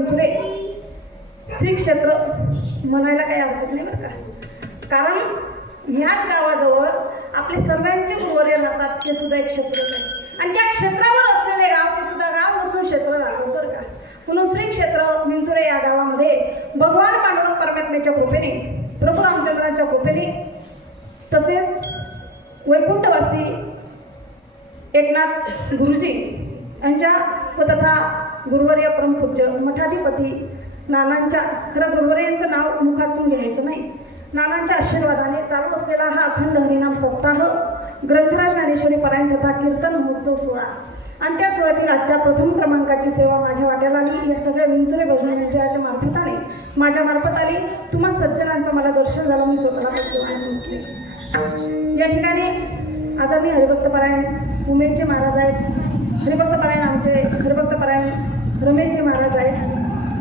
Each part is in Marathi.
विंचुरे श्री क्षेत्र म्हणायला काही हरकत नाही बरं का. कारण ह्याच गावाजवळ आपले सर्वांचे गुरुवर्य राहतात, ते सुद्धा एक क्षेत्र आहे. आणि ज्या क्षेत्रावर असलेले गाव ते सुद्धा गाव नसून क्षेत्र राहतो बरं का. म्हणून श्री क्षेत्र विंचुरे या गावामध्ये भगवान पांडुरंग परमात्म्याच्या कृपेने, प्रभू रामचंद्रांच्या कृपेने, तसेच वैकुंठवासी एकनाथ गुरुजी यांच्या व तथा गुरुवर्य परमपूज्य मठाधिपती नानांच्या, खरं गुरुवर्यांचं नाव मुखातून घ्यायचं नाही, नानांच्या आशीर्वादाने चालू असलेला हा अखंड हरिनाम सप्ताह, ग्रंथराज ज्ञानेश्वरी पारायण तथा कीर्तन महोत्सव सोहळा आणि त्या सोहळ्यातील आजच्या प्रथम क्रमांकाची सेवा माझ्या वाट्याला आली. या सगळ्या विंचुरे भजन मंडळाच्या मार्फताने माझ्या मार्फत आली. तुम्हा सज्जनांचं मला दर्शन झालं, मी स्वतःला या ठिकाणी आता मी हरिभक्तपरायण उमेशजी महाराज आहेत, हरिभक्तपरायण आमचे हरिभक्तपरायण रमेशजी महाराज आहेत,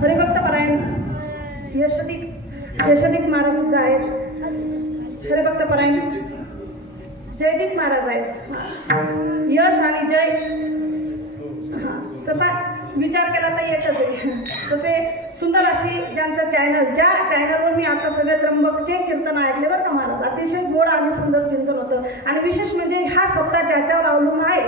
हरिभक्तपरायण यशदीप महाराज सुद्धा आहेत, हरिभक्तपरायण जयदीप महाराज आहेत. यश आणि जय तसा विचार केला तर एकच आहे. तसे सुंदर अशी ज्यांचं चॅनल, ज्या चॅनलवर मी आता सगळे त्र्यंबकचे कीर्तन ऐकले बरं का महाराज, अतिशय गोड आणि सुंदर चिंतन होतं. आणि विशेष म्हणजे हा सप्ताह ज्याच्यावर अवलंबून आहे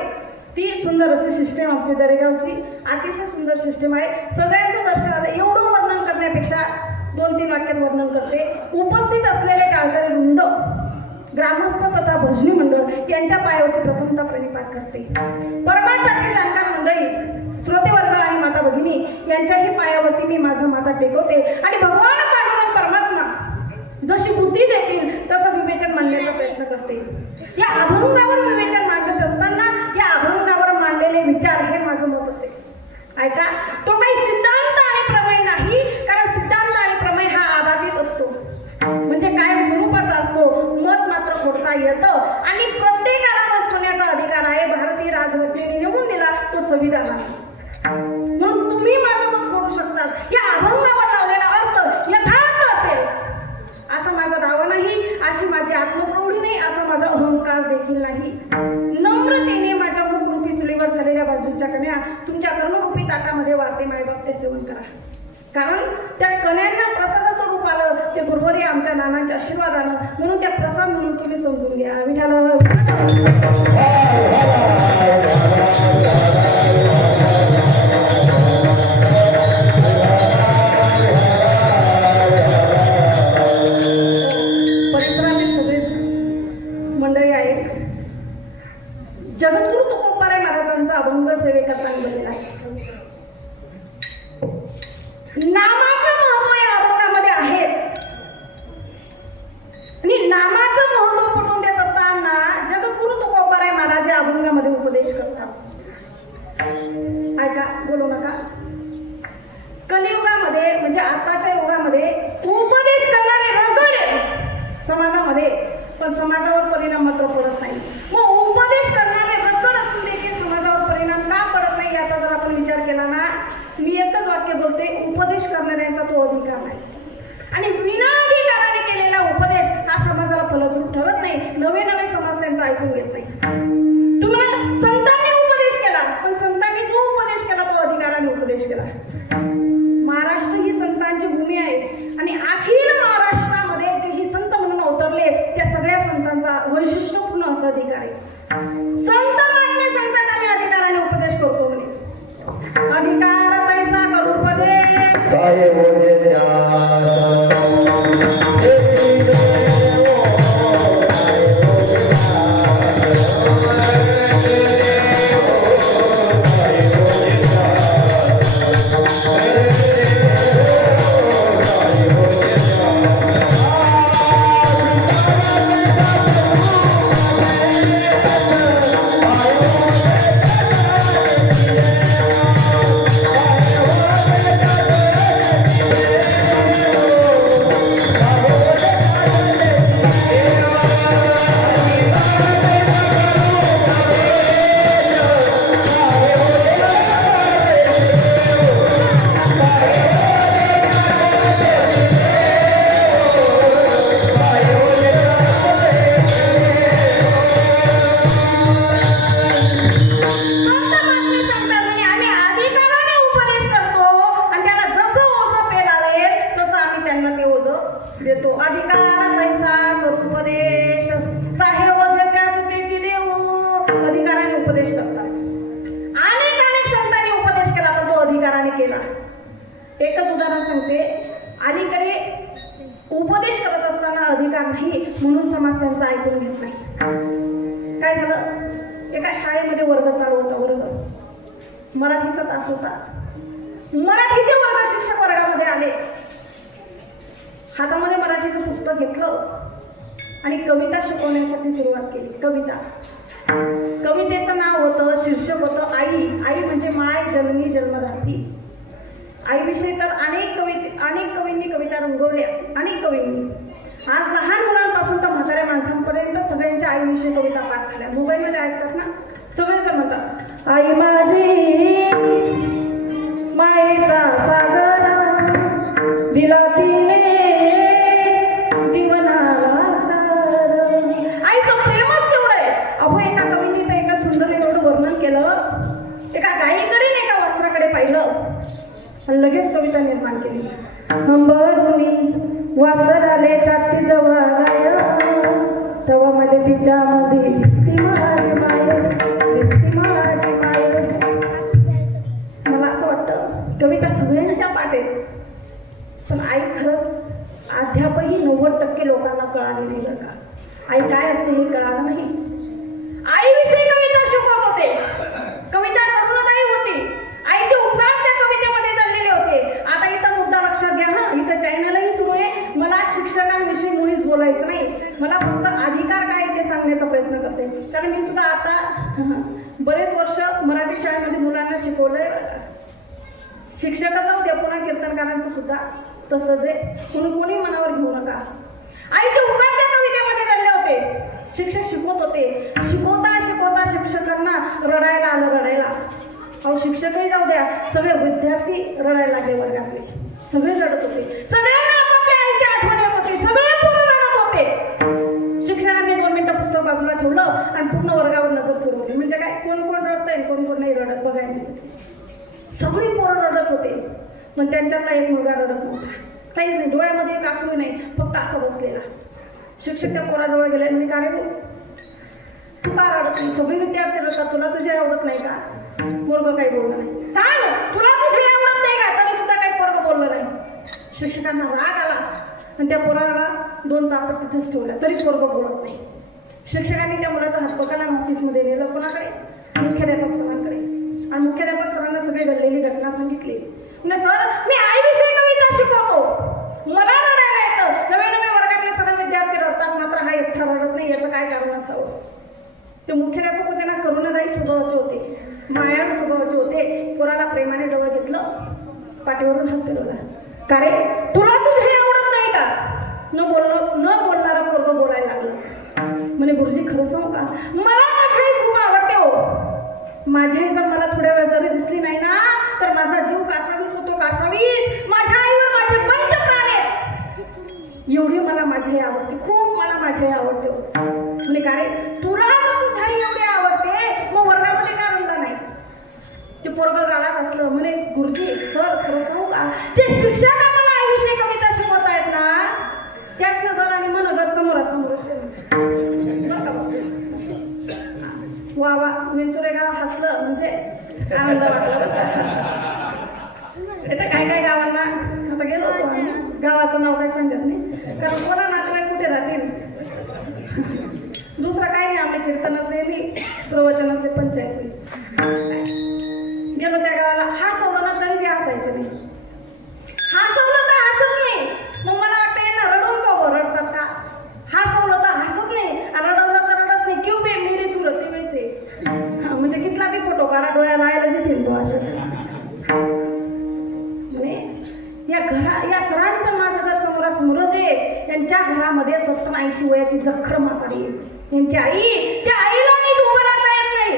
ती सुंदर अशी सिस्टीम आमची दरेगावची, अतिशय सुंदर सिस्टीम आहे. सगळ्यांचं दर्शन आलं, एवढं वर्णन करण्यापेक्षा 2-3 वाक्यात वर्णन करते. उपस्थित असलेले गावकरी वृंद, ग्रामस्थ तथा भजनी मंडळ यांच्या पायावरती प्रथमता प्रणिपात करते. परमार्थातील जाणकार मंडळी, श्रोतेवर्ग आणि माता भगिनी यांच्याही पायावरती मी माझा माथा टेकवते. आणि भगवान पांडुरंग परमात्मा जशी बुद्धी देतील तसं विवेचन मांडण्याचा प्रयत्न करते. या अभंगावर विवेचन मांडत असताना या अभंगावर मांडलेले विचार हे माझं मत असेल. ऐका, तो काही सिद्धांत आणि प्रमेय नाही, कारण सिद्धांत आणि प्रमेय हा आबाधित असतो, म्हणजे काय स्वरूपाचा असतो. मत मात्र फोडता येतं आणि प्रत्येकाला मत होण्याचा अधिकार आहे. भारतीय राजघटनेने नेमून दिला तो संविधान आहे. म्हणून तुम्ही माझं मत फोडू शकता. या अभंगावर लावलेला अर्थ यथार्थ असेल असा माझा दावा नाही, अशी माझी आत्मप्रौढी नाही, असा माझा अहंकार देखील नाही. नम्रतेने माझ्या मुखरूपी चुलीवर झालेल्या बाजूच्या कन्या तुमच्या कर्णरूपी ताटामध्ये वाढते मायबाप ते सेवन करा. कारण त्या कन्यांना प्रसादाचं रूप आलं ते गुरुवर्य आमच्या नानांच्या आशीर्वादानं, म्हणून त्या प्रसाद म्हणून तुम्ही समजून घ्या. विठाला परिसरातील सगळे मंडळी आहेत. जगद्गुरु तुकोबाराय महाराजांचा अभंग सेवेकरता निवडलेला आहे. नामाचं महत्व या अभंगामध्ये आहे आणि नामाचं महत्व पटवून देत असताना जगद्गुरु तुकोबाराय महाराज या अभंगामध्ये उपदेश करतात. ऐका, बोलू नका. कलियुगामध्ये म्हणजे आताच्या युगामध्ये उपदेश करणारे रगड समाजामध्ये, पण समाजावर परिणाम मात्र पडत नाही. मग उपदेश करणारे रगड असून देखील समाजावर परिणाम का पडत नाही याचा जर आपण विचार केला ना, मी एकच वाक्य बोलते, उपदेश करणाऱ्यांचा तो अधिकार नाही. आणि विनाधिकाराने केलेला उपदेश हा समाजाला फलद्रूप ठरत नाही. नवे नवे समाज त्यांचा ऐकून घेत नाही. तुम्हाला संतांनी उपदेश केला, पण संतांनी जो उपदेश केला तो अधिकाराने उपदेश केला. महाराष्ट्र ही संतांची भूमी आहे आणि अखिल महाराष्ट्रामध्ये जे ही संत म्हणून अवतरले त्या सगळ्या संतांचा वैशिष्ट्यपूर्ण असा अधिकार आहे. संत मान्य सांगतात आम्ही अधिकाराने उपदेश करतो म्हणे. अधिकार पैसा करू उपदेश काय होते देतो अधिकार तैसा करू उपदेश साहेब त्यास त्याची देऊ अधिकाराने उपदेश करतात. अनेक संतांनी उपदेश केला पण तो अधिकाराने केला. एकच उदाहरण सांगते. अलीकडे उपदेश करत असताना अधिकार नाही म्हणून समाज त्यांचा ऐकून घेत नाही. काय झालं, एका शाळेमध्ये वर्ग चालू होता. वर्ग मराठीचा तास होता. मराठीचे वर्ग शिक्षक वर्गामध्ये आले. हातामध्ये मराठीचं पुस्तक घेतलं आणि कविता शिकवण्यासाठी सुरुवात केली. कवितेचं नाव होतं, शीर्षक होतं आई. आई म्हणजे माय, जननी, जन्मदात्री. आईविषयी तर अनेक कवींनी कविता रंगवल्या. अनेक कवींनी. आज लहान मुलांपासून तर म्हाताऱ्या माणसांपर्यंत सगळ्यांच्या आईविषयी कविता पाठ झाल्या. मोबाईलमध्ये ऐकतात ना, सगळेच म्हणतात आई माझी मायेचा सागर दिला तिने जीवनाला तर. आईचं प्रेमच तेवढं आहे. अहो, एका कवीने तर एका सुंदर एवढं वर्णन केलं. एका गायीकडे एका वासराकडे पाहिलं आणि लगेच कविता निर्माण केली. अंबरुनी वासर आले टाकती जवळ गाय तवा मध्ये तिच्यामध्ये दिसती माझी माय, दिसती माझी माय. मला असं वाटतं कविता सगळ्यांच्या पाठ आहेत पण आई खरंच अद्यापही 90% लोकांना कळाली नाही बरं का. आई काय असते हे कळालं नाही. आईविषयी कविता शिकवत होते. कविता करुणादायी होती. आईचे उपकार त्या कवितेमध्ये चाललेले होते. आता इथं मुद्दा लक्षात घ्या. हा, इथं चॅनलही सुरू आहे. मला शिक्षकांविषयी मुळीच बोलायचं नाही. मला फक्त अधिकार काय ते सांगण्याचा प्रयत्न करते. कारण मी सुद्धा आता बरेच वर्ष मराठी शाळेमध्ये मुलांना शिकवलंय. शिक्षकाचा उद्या पुन्हा कीर्तनकारांचं सुद्धा तसंच आहे म्हणून कोणी मनावर घेऊ नका. आईचे उपकार त्या कवितेमध्ये चालले होते. शिक्षक शिकवत होते. शिकवता शिकवता शिक्षकांना रडायला आलं. अहो, शिक्षकही जाऊ द्या, सगळे विद्यार्थी रडायला लागले. वर्गातले सगळे रडत होते. सगळ्यांना आपापल्या आईची आठवण येत होती. सगळे पोरं रडत होते. शिक्षकांनी 2 मिनिटं पुस्तक बाजूला ठेवलं आणि पूर्ण वर्गावर नजर फिरवली. म्हणजे काय, कोण कोण रडतंय कोण कोण नाही रडत बघायसाठी. सगळी पोरं रडत होते पण त्यांच्यातला एक मुलगा रडत नव्हता. काहीच नाही, डोळ्यामध्ये एक आसरू नाही, फक्त असा बसलेला. शिक्षक त्या पोराजवळ गेले आणि का रे तू का रडत नाही? सगळी विद्यार्थी रडतात, तुला तुझे आवडत नाही का? पोरगं काही बोललं नाही. सांग, तुला तुझे आवडत नाही का? तरी सुद्धा काही पोरगं बोललं नाही. शिक्षकांना राग आला आणि त्या पोराला 2 चापट तिथेच ठेवल्या तरी पोरगं बोलत नाही. शिक्षकांनी त्या मुलाचा हात पकडला आणि ऑफिसमध्ये नेलं. कोणाकडे? मुख्याध्यापक सरांकडे. आणि मुख्याध्यापक सरांना सगळी घडलेली घटना सांगितली. म्हणजे सर, मी आईविषयी कविता शिकवतो, मला रडायला येतं. नवे वर्गातले सगळे विद्यार्थी रडतात मात्र हा एकटा रडत नाही, याचं काय कारण असावं? ते मुख्याध्यापक होते ना, करुणादायी स्वभावाचे होते, मायाळू स्वभावाचे होते. पोराला प्रेमाने जवळ घेतलं, पाठीवरून हात फिरवला. का रे, तुला तुझे आवडत नाही का? न बोलणारं पोरगं बोलायला लागलं. म्हणे गुरुजी खरं सांगू का, मला माझी आई खूप आवडते हो. माझी आई जर मला थोड्या वेळ जरी दिसली नाही ना तर माझा जीव कासावीस होतो, कासावीस. माझ्या आईवर माझे पंच प्राण आहेत. एवढी मला माझी आई आवडते, खूप मला माझी आई आवडते. म्हणे का रे, तुला जर तुझी आई एवढी आवडते मग वर्गामध्ये का रंगा नाही? ते पोरगं गालात असलं. म्हणे गुरुजी सर खरं सांगू का, जे शिक्षक आम्हाला आईविषयी कविता शिकवत आहेत ना त्याच नगर आणि मनगर समोरासमोर वा वा. विंचुरेगाव हसलं म्हणजे आनंद वाटला. आता काय गावांना आता गेलो होतो आम्ही. गावाचं नाव काही सांगत नाही कारण कोणा नातेवाईक कुठे राहतील. दुसरं काही नाही, आपले कीर्तन असले प्रवचन असले पंचायत. गेलो त्या गावाला. हसवलं ना तरी बी हसायचे नाही. हसवलं तर हसत नाही. मग मला वाटतं यांना रडून का रडतात का? हसवलं तर हसत नाही आणि रडवलं तर रडत नाही. क्यू बे मेरी सुरत वैसे. म्हणजे कितला बी फोटो काढा डोळ्याला यायला जिथे तो अशा. या सरांचं माझं घर समोरासमोरच आहे. त्यांच्या घरामध्ये 70-80 वयाची जखड म्हातारी यांची आई. त्या आईला नीट उभं राहता येत नाही.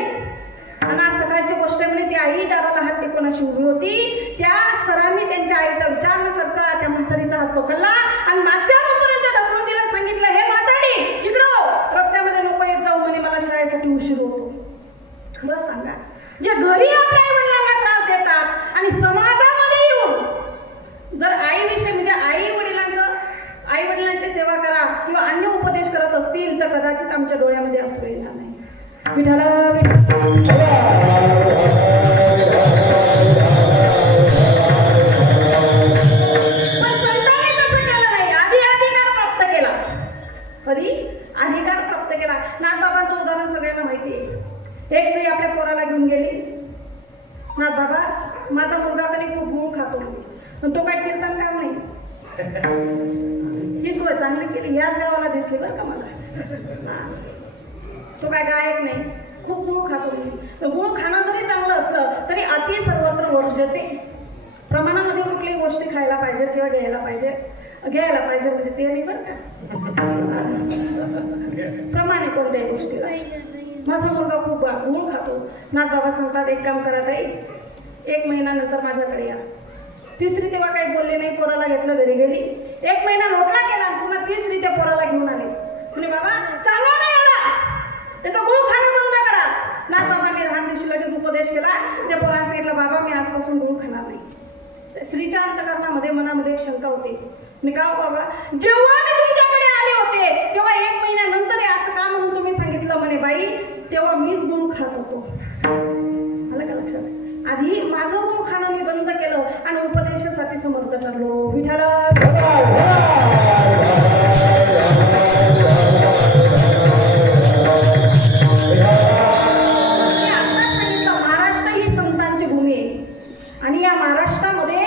आणि आज सकाळची गोष्ट म्हणजे ती आई दाराला हात टेकून अशी उभी होती. त्या सरांनी त्यांच्या आईचा विचार न करता त्या म्हातारीचा हात पकडला आणि मागच्या रूमपर्यंत ढकलून दिला. सांगितलं, हे म्हातारी इकडं रस्त्यामध्ये नको येत जाऊ, म्हणे मला शाळेसाठी उशीर होतो. खरं सांगा, जे घरी आपल्या आई वडिलांना त्रास देतात आणि समाजामध्ये येऊन जर आईविषयी म्हणजे आई वडिलांचं येईल तर कदाचित आमच्या डोळ्यामध्ये असू येणार नाही. विठाला कधी अधिकार प्राप्त केला. नाथबाबांचं उदाहरण सगळ्यांना माहिती आहे. एक स्त्री आपल्या पोराला घेऊन गेली, नाथबाबा माझा मुलगा कधी खूप गुळ खातो पण तो काय कीर्तन काम नाही. ही सोय चांगली केली, याच गावाला दिसली बरं का मला. तो काय गायक नाही, खूप गुळ खातो. गुळ खाणं जरी चांगलं असलं तरी अति सर्वत्र वर्जते. प्रमाणामध्ये कुठलीही गोष्टी खायला पाहिजे किंवा घ्यायला पाहिजे म्हणजे ते नाही बरं का. प्रमाणे कोणत्याही गोष्टीला. माझा मुलगा खूप गुळ खातो. नाथबाबा सांगतात एक काम करा ताई, 1 महिन्यानंतर माझ्याकडे या. तिसरी तेव्हा काही बोलले नाही, पोराला घेतलं घरी गेली. 1 महिना लोटला गेला, पुन्हा तिसरी त्या पोराला घेऊन आले. म्हणजे बाबा चांगला नाही आला, त्याचा गुळ खाणं बंद करा. नाथबाबांनी 10 दिवशी लगेच उपदेश केला. त्या पोराने सांगितलं बाबा मी आजपासून गुळ खाणार नाही. स्त्रीच्या अंतकरणामध्ये मनामध्ये एक शंका होती. मी का बाबा जेव्हा मी तुमच्याकडे आले होते तेव्हा 1 महिन्यानंतर असं का म्हणून तुम्ही सांगितलं म्हणे बाई, तेव्हा मीच गुळ खात होतो. आलं का लक्षात? आधी माझं गुळ खाणं मी बंद केलं आणि उपदेशासाठी समर्थ ठरलो. विठाला महाराष्ट्र ही संतांची भूमी आहे आणि या महाराष्ट्रामध्ये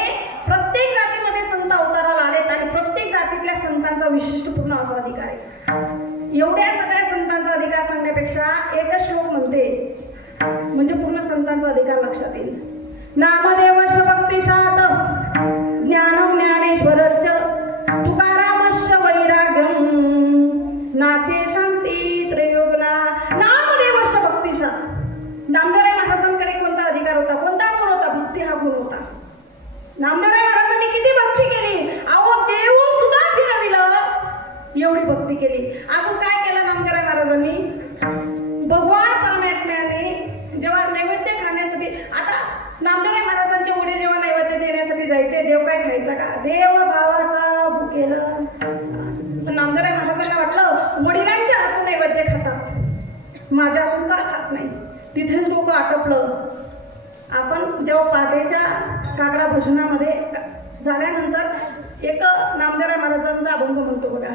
प्रत्येक जातीमध्ये संत अवताराला आलेत आणि प्रत्येक जातीतल्या संतांचा विशिष्ट पूर्ण असा अधिकार आहे. एवढ्या सगळ्या संतांचा अधिकार सांगण्यापेक्षा एकच श्लोक म्हणते म्हणजे पूर्ण संतांचा अधिकार लक्षात येईल. नामदेवश भक्तिशात ज्ञानम ज्ञानेश्वरच तुकारामश्च वैराग्यम नाथे शांती त्रयोगना. नामदेवश भक्तिशात. नामदेवराय महाराजांकडे कोणता अधिकार होता, कोणता गुण होता? भक्ती हा गुण होता. नामदेवराय महाराजांनी किती भक्ती केली, अहो देव सुद्धा फिरविलं, एवढी भक्ती केली. अजून काय केलं नामदेवराय महाराजांनी? भगवान परमात्म्याने जेव्हा नैवेद्य खाण्यासाठी, आता नामदेवराय महाराजांचे वडील जेव्हा नैवेद्य देण्यासाठी जायचे, देव काय खायचा का? देव भावाचा भुकेला. पण नामदेवराय महाराजांना वाटलं वडिलांच्या हातून नैवेद्य खातात, माझ्या हातून का खात नाही? तिथेच डोकं आटपलं. आपण जेव्हा पहाटेच्या काकडा भजनामध्ये झाल्यानंतर एक नामदेवराय महाराजांचा अभंग म्हणतो बघा.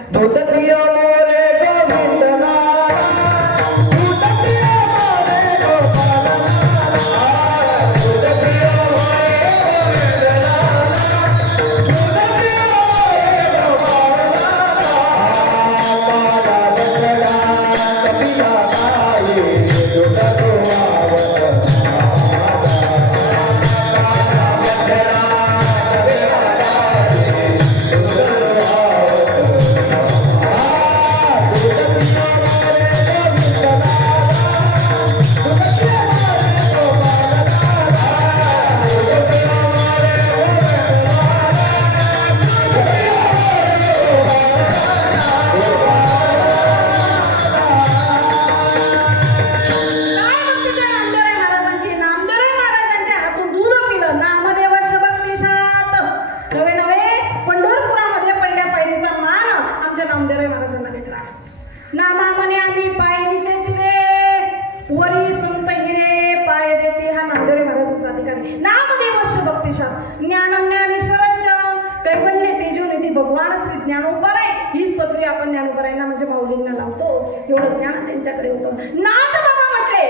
आपण ज्ञानोबरायांना म्हणजे माऊलींना लावतो, एवढं ज्ञान त्यांच्याकडे होतं. नाथ बाबा म्हटले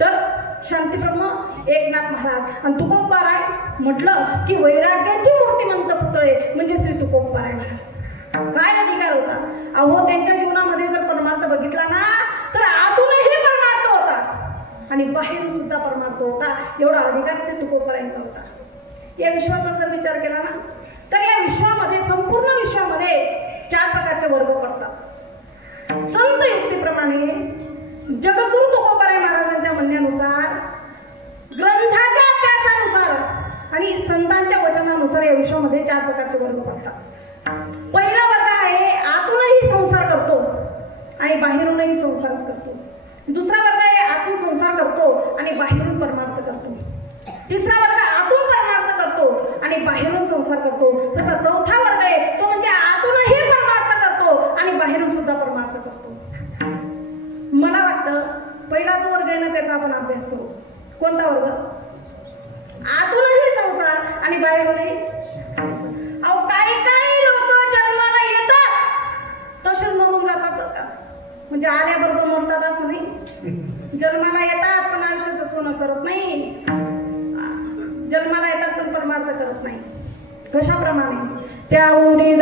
तर शांतीब्रह्म एकनाथ महाराज आणि तुकोबाराय म्हटलं की वैराग्याची मूर्तिमंत पुतळे म्हणजे श्री तुकोबाराय महाराज. काय अधिकार होता अहो त्यांच्या जीवनामध्ये. जर परमार्थ बघितला ना तर आतूनही परमार्थ होता आणि बाहेरून सुद्धा परमार्थ होता. एवढा अधिकार श्री तुकोबारायांचा होता. या विश्वाचा जर विचार केला ना तर या विश्वामध्ये, संपूर्ण विश्वामध्ये 4 प्रकारचे वर्ग पडतात. संत युक्तीप्रमाणे जगद्गुरु तुकोबाराय महाराजांच्या म्हणण्यानुसार, ग्रंथाच्या अभ्यासानुसार आणि संतांच्या वचनानुसार या विश्वामध्ये 4 प्रकारचे वर्ग पडतात. पहिला वर्ग आहे आतूनही संसार करतो आणि बाहेरूनही संसार करतो. दुसरा वर्ग आहे आतून संसार करतो आणि बाहेरून परमार्थ करतो. तिसरा वर्ग आतून परमार्थ करतो आणि बाहेरून संसार करतो. तसा चौथा वर्ग आहे तो म्हणजे आतूनही परमार्थ करतो आणि बाहेरून सुद्धा परमार्थ करतो. आपण अभ्यास करू. कोणता वर्ग? आतूनही संसार आणि बाहेरूनही. अहो काही लोक जन्माला येतात तसेच मरून जातात का? म्हणजे आल्याबरोबर मरतात असं नाही. जन्माला येतात पण आयुष्याचं सोनं करत नाही. जन्माला येतात पण परमार्थ करत नाही. कशाप्रमाणे? त्या उडी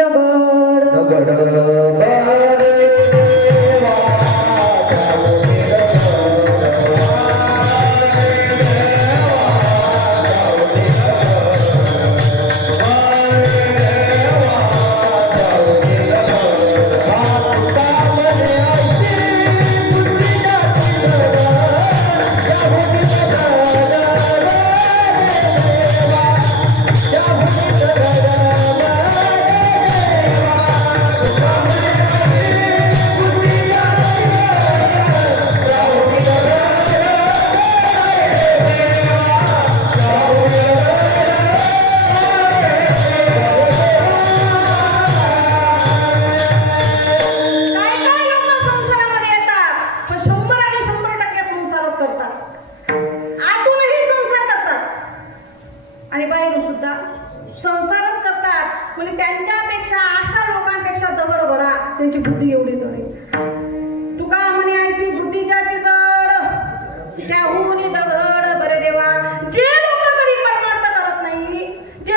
संसारच करतात. म्हणजे त्यांच्यापेक्षा अशा लोकांपेक्षा दगड भरा, त्यांची बुद्धी एवढी जड आहे. तुका म्हणे ऐसी बुद्धी ज्याची जड त्याहून दगड बरे देवा. जे लोक कधी परमार्थ करत नाही, जे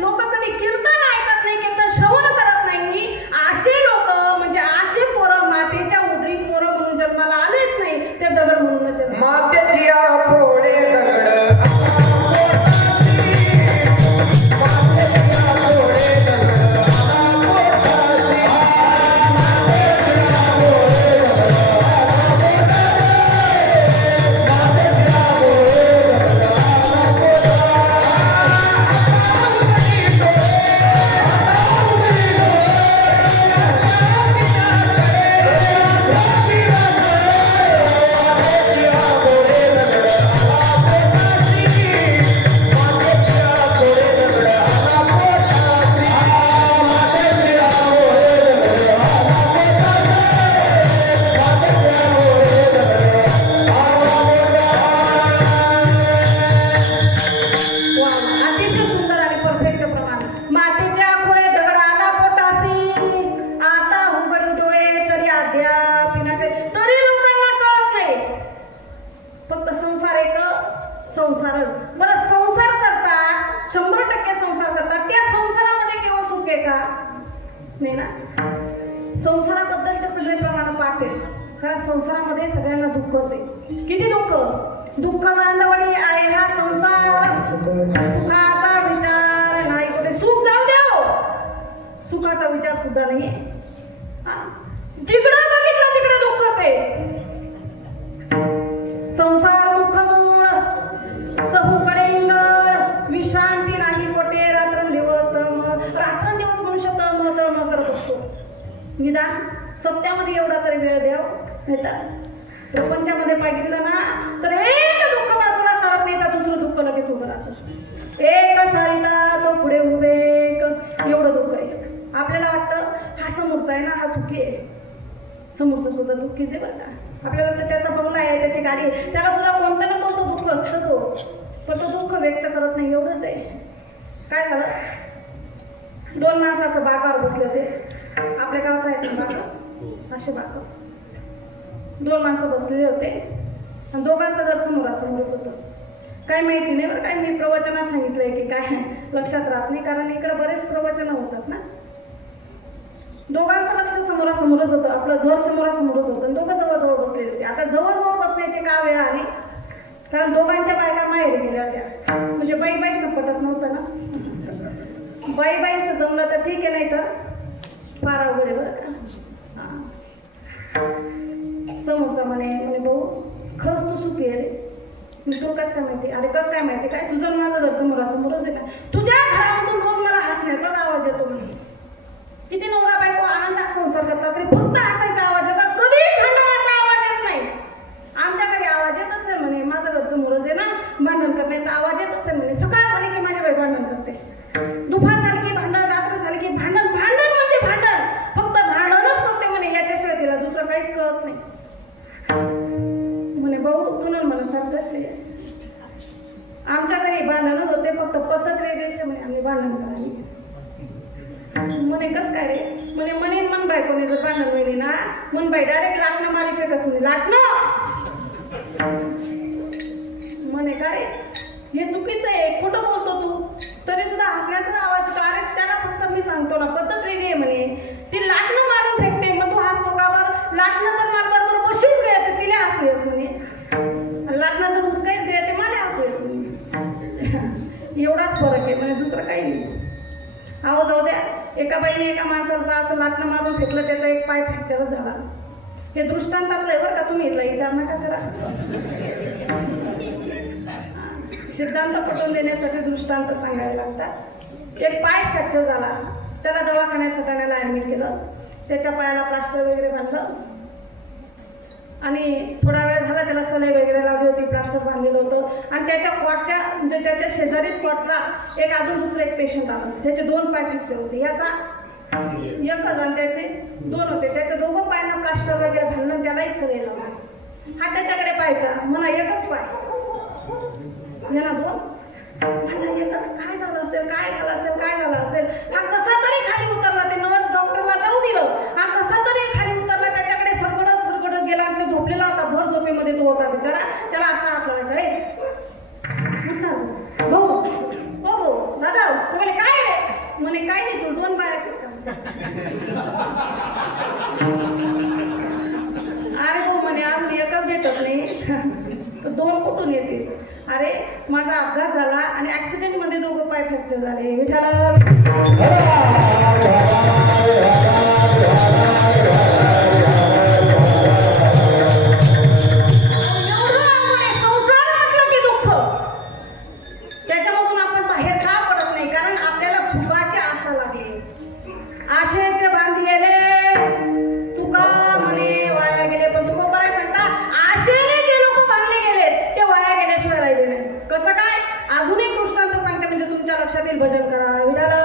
लोक कधी कीर्तन ऐकत नाही, कीर्तन श्रवण करत नाही, असे लोक म्हणजे असे पोरं मातेच्या उदरी पोरं म्हणून जन्माला आलेच नाही, ते दगड म्हणूनच जन्म. मातेची पोळे दगड संसारच. बरं, संसार करतात, 100% संसार करतात, त्या संसारामध्ये केवळ सुख आहे का? नाही ना. संसाराबद्दलचे सगळे प्रमाण पाठ आहे, कारण संसारामध्ये सगळ्यांना दुःखच आहे. किती दुःख? दुःख बांधवडी आहे हा संसार, सुखाचा विचार नाही कुठे. सुख जाऊ द्या, सुखाचा विचार सुद्धा नाही. जिकडं बघितलं तिकडे दुःखच आहे. संसार दुःख मूळ चहूकडे विश्रांती नाही कोठे. रात्रंदिवस रात्रंदिवस मनुष्य तळमळ करत असतो. निदान सत्यामध्ये एवढा तरी वेळ द्याव. प्रपंचामध्ये पाहिलं ना तर एक दुःख बाजूला सारत नाही तर दुसरं दुःख लगेच उभं राहतं. एक सारीला तो पुढे उभे, एवढं दुःख आहे. आपल्याला वाटतं हा समोरचा आहे ना, हा सुखी आहे. समोरचा सुद्धा दुःखीच आहे बरं का. आपल्याला वाटतं त्याचा बंगला आहे, त्याची गाडी आहे, त्याला सुद्धा कोणतं ना कोणतं दुःख असतं तो, पण तो दुःख व्यक्त करत नाही. एवढंच आहे. काय झालं? 2 माणसं असं बाकावर बसले होते. आपल्या गावात आहेत ना बाका, असे बाका. 2 माणसं बसलेले होते आणि दोघांचं घर समोरासमोरच होतं. काय माहिती नाही बरं, काय मी प्रवचनात सांगितलंय की काय लक्षात राहत नाही, कारण इकडे बरेच प्रवचनं होतात ना. दोघांचं लक्ष समोरासमोरच होतं, आपलं घर समोरासमोरच होतं, दोघं जवळजवळ बसलेले होते. आता जवळजवळ बसण्याची का वेळ आली? कारण दोघांच्या बायका माहेरी गेल्या होत्या. म्हणजे बाई संपटत नव्हतं ना. बाईचं जमलं तर ठीक आहे, नाही तर फार अवघड आहे बरं का. समोरचा म्हणे भाऊ खरंच तू सुखी आहे रे. मी तुला कसं काय माहिती? अरे कसं काय माहिती? काय तुझं माझं घर समोरासमोरच आहे का? तुझ्या घरामधून रोज मला हसण्याचाच आवाज येतो. म्हणजे किती नवरा बायको आनंदात संसार करतात तरी फक्त हसायचा आवाज येतात, कधी भांडणाचा आवाज येत नाही. आमच्या घरी आवाज येत असेल म्हणे, माझं घर समोरच आहे ना, भांडण करण्याचा आवाज येत असेल म्हणे. सकाळ झाली की माझ्या बाई भांडण करते, दुपार झाली की भांडण, रात्र झाली की भांडण. भांडण म्हणजे भांडण, फक्त भांडणच करते म्हणे, याच्याशिवाय तिला दुसरं काहीच कळत नाही. म्हणे भाऊ तू ना मला भांडण करायला. म्हणे कस काय रे? म्हणे मन बाई कोणी जर भांडण होईली ना मन बाई डायरेक्ट लाटणं मारी फेकत म्हणे लाटणं. म्हणे काय हे चुकीचं आहे, खोटं बोलतो तू. तरी सुद्धा हसण्याचा आवाज येतो. अरे त्याला फक्त मी सांगतो ना पद्धत वेगळी आहे म्हणे. ती लाटणं मारून फेकते मग तू हसतो का बरं? लाटणं जर मला बरोबर बसूच गया तर तिला हसू येस म्हणे, लाटणं जर उसकाईच गया ते मला हसू येस म्हणे. एवढाच फरक आहे म्हणजे दुसरं काही नाही. आवाज जाऊ द्या. एका बाईने एका माणसाला असं लाटणं मारून फेकलं, त्याचा एक पाय फ्रॅक्चरच झाला. हे दृष्टांतातलं आहे बरं का, तुम्ही इथला विचार नका करा. सिद्धांत पटवून देण्यासाठी दृष्टांत सांगायला लागतात. एक पाय फ्रॅक्चर झाला, त्याला दवाखान्यात सटाण्याला ॲडमिट केलं. त्याच्या पायाला प्लास्टर वगैरे बांधलं आणि थोडा वेळ झाला त्याला सलाई वगैरे लावली होती, प्लास्टर बांधलेलं होतं. आणि त्याच्या कॉटच्या म्हणजे त्याच्या शेजारीच कॉटला एक अजून दुसरं एक पेशंट आला. त्याचे 2 पाय फ्रॅक्चर होते, याचा एकच आणि त्याचे 2 होते. त्याच्या दोघं पायांना प्लास्टर वगैरे घालून त्यालाही सलाई लावला. हा त्याच्याकडे पाहायचा, म्हणा एकच पाय ना 2. काय झालं असेल, काय झालं असेल, काय झालं असेल. हा कसा तरी खाली उतरला, ते नर्स डॉक्टरला जाऊ दिलं. हा कसा तरी खाली उतरला, त्याच्याकडे सरकडत गेला आणि तो झोपलेला होता. भर झोपेमध्ये तो होता बिचारा. त्याला असा हात लावायचा, भाऊ हो दादा तुम्हाला काय आहे? म्हणे काय नाही, तू 2 पाय असेल का? अरे हो म्हणे आज मी एकच भेटत नाही 2 कुठून येते? अरे माझा अपघात झाला आणि ऍक्सिडेंटमध्ये 2 पाय फ्रॅक्चर झाले. विठाला आशेचे बांधी गेले तुका म्हणे वाया गेले. पण तुका बरं सांगता आशेने जे लोक बांधले गेले ते वाया गेल्याशिवाय राहिले नाही. कसं काय? अजून एक दृष्टांत सांगते म्हणजे तुमच्या लक्षात येईल. भजन करा विठाला.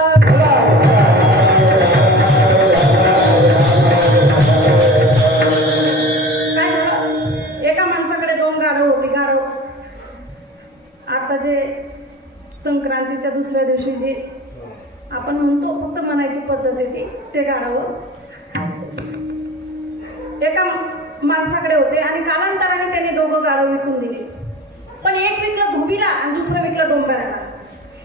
काय झालं? एका माणसाकडे 2 गाढव होती. गाढव आता जे संक्रांतीच्या दुसऱ्या दिवशी जे आपण म्हणतो फक्त म्हणायची पद्धत आहे ते गाढव एका माणसाकडे होते आणि कालांतराने त्याने 2 गाढव विकून दिले. पण एक विकलं धोबीला आणि दुसरं विकलं डोंबऱ्याला.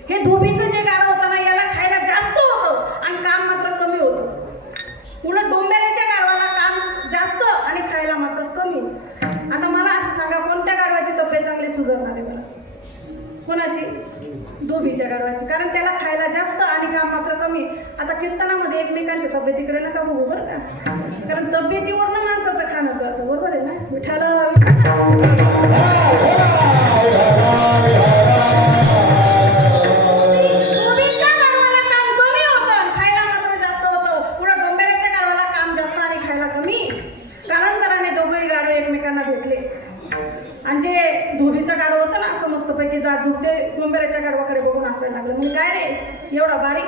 हे धोबीचं जे गाढव होतं ना याला खायला जास्त होतं आणि काम मात्र कमी होतं. उलट डोंबऱ्याच्या गाढवाला काम जास्त आणि खायला मात्र कमी. आता मला असं सांगा कोणत्या गाढवाची तब्येत चांगली सुधारणार आहे? मला कोणाची? धोबीच्या गाढवाची. कारण त्याला खायला जास्त आणि काम मात्र कमी. आता कीर्तनामध्ये एकमेकांच्या तब्येतीकडे नका बघू बरं का, कारण तब्येतीवरनं माणसाचं खाणं कळतं. बरोबर आहे ना? विठाला धोबीच्या गाढवाला काम कमी होतं, खायला मात्र जास्त होतं. पुढे डोंबऱ्याच्या गाढवाला काम जास्त आणि खायला कमी. कालांतराने दोघंही गाढव एकमेकांना भेटले आणि जे धोबीचं गाढव होतं ना असं मस्तपैकी जात झुकते डोंबऱ्याच्या गाढवाकडे बघून हसायला लागलं. म्हणजे काय रे एवढा बारीक?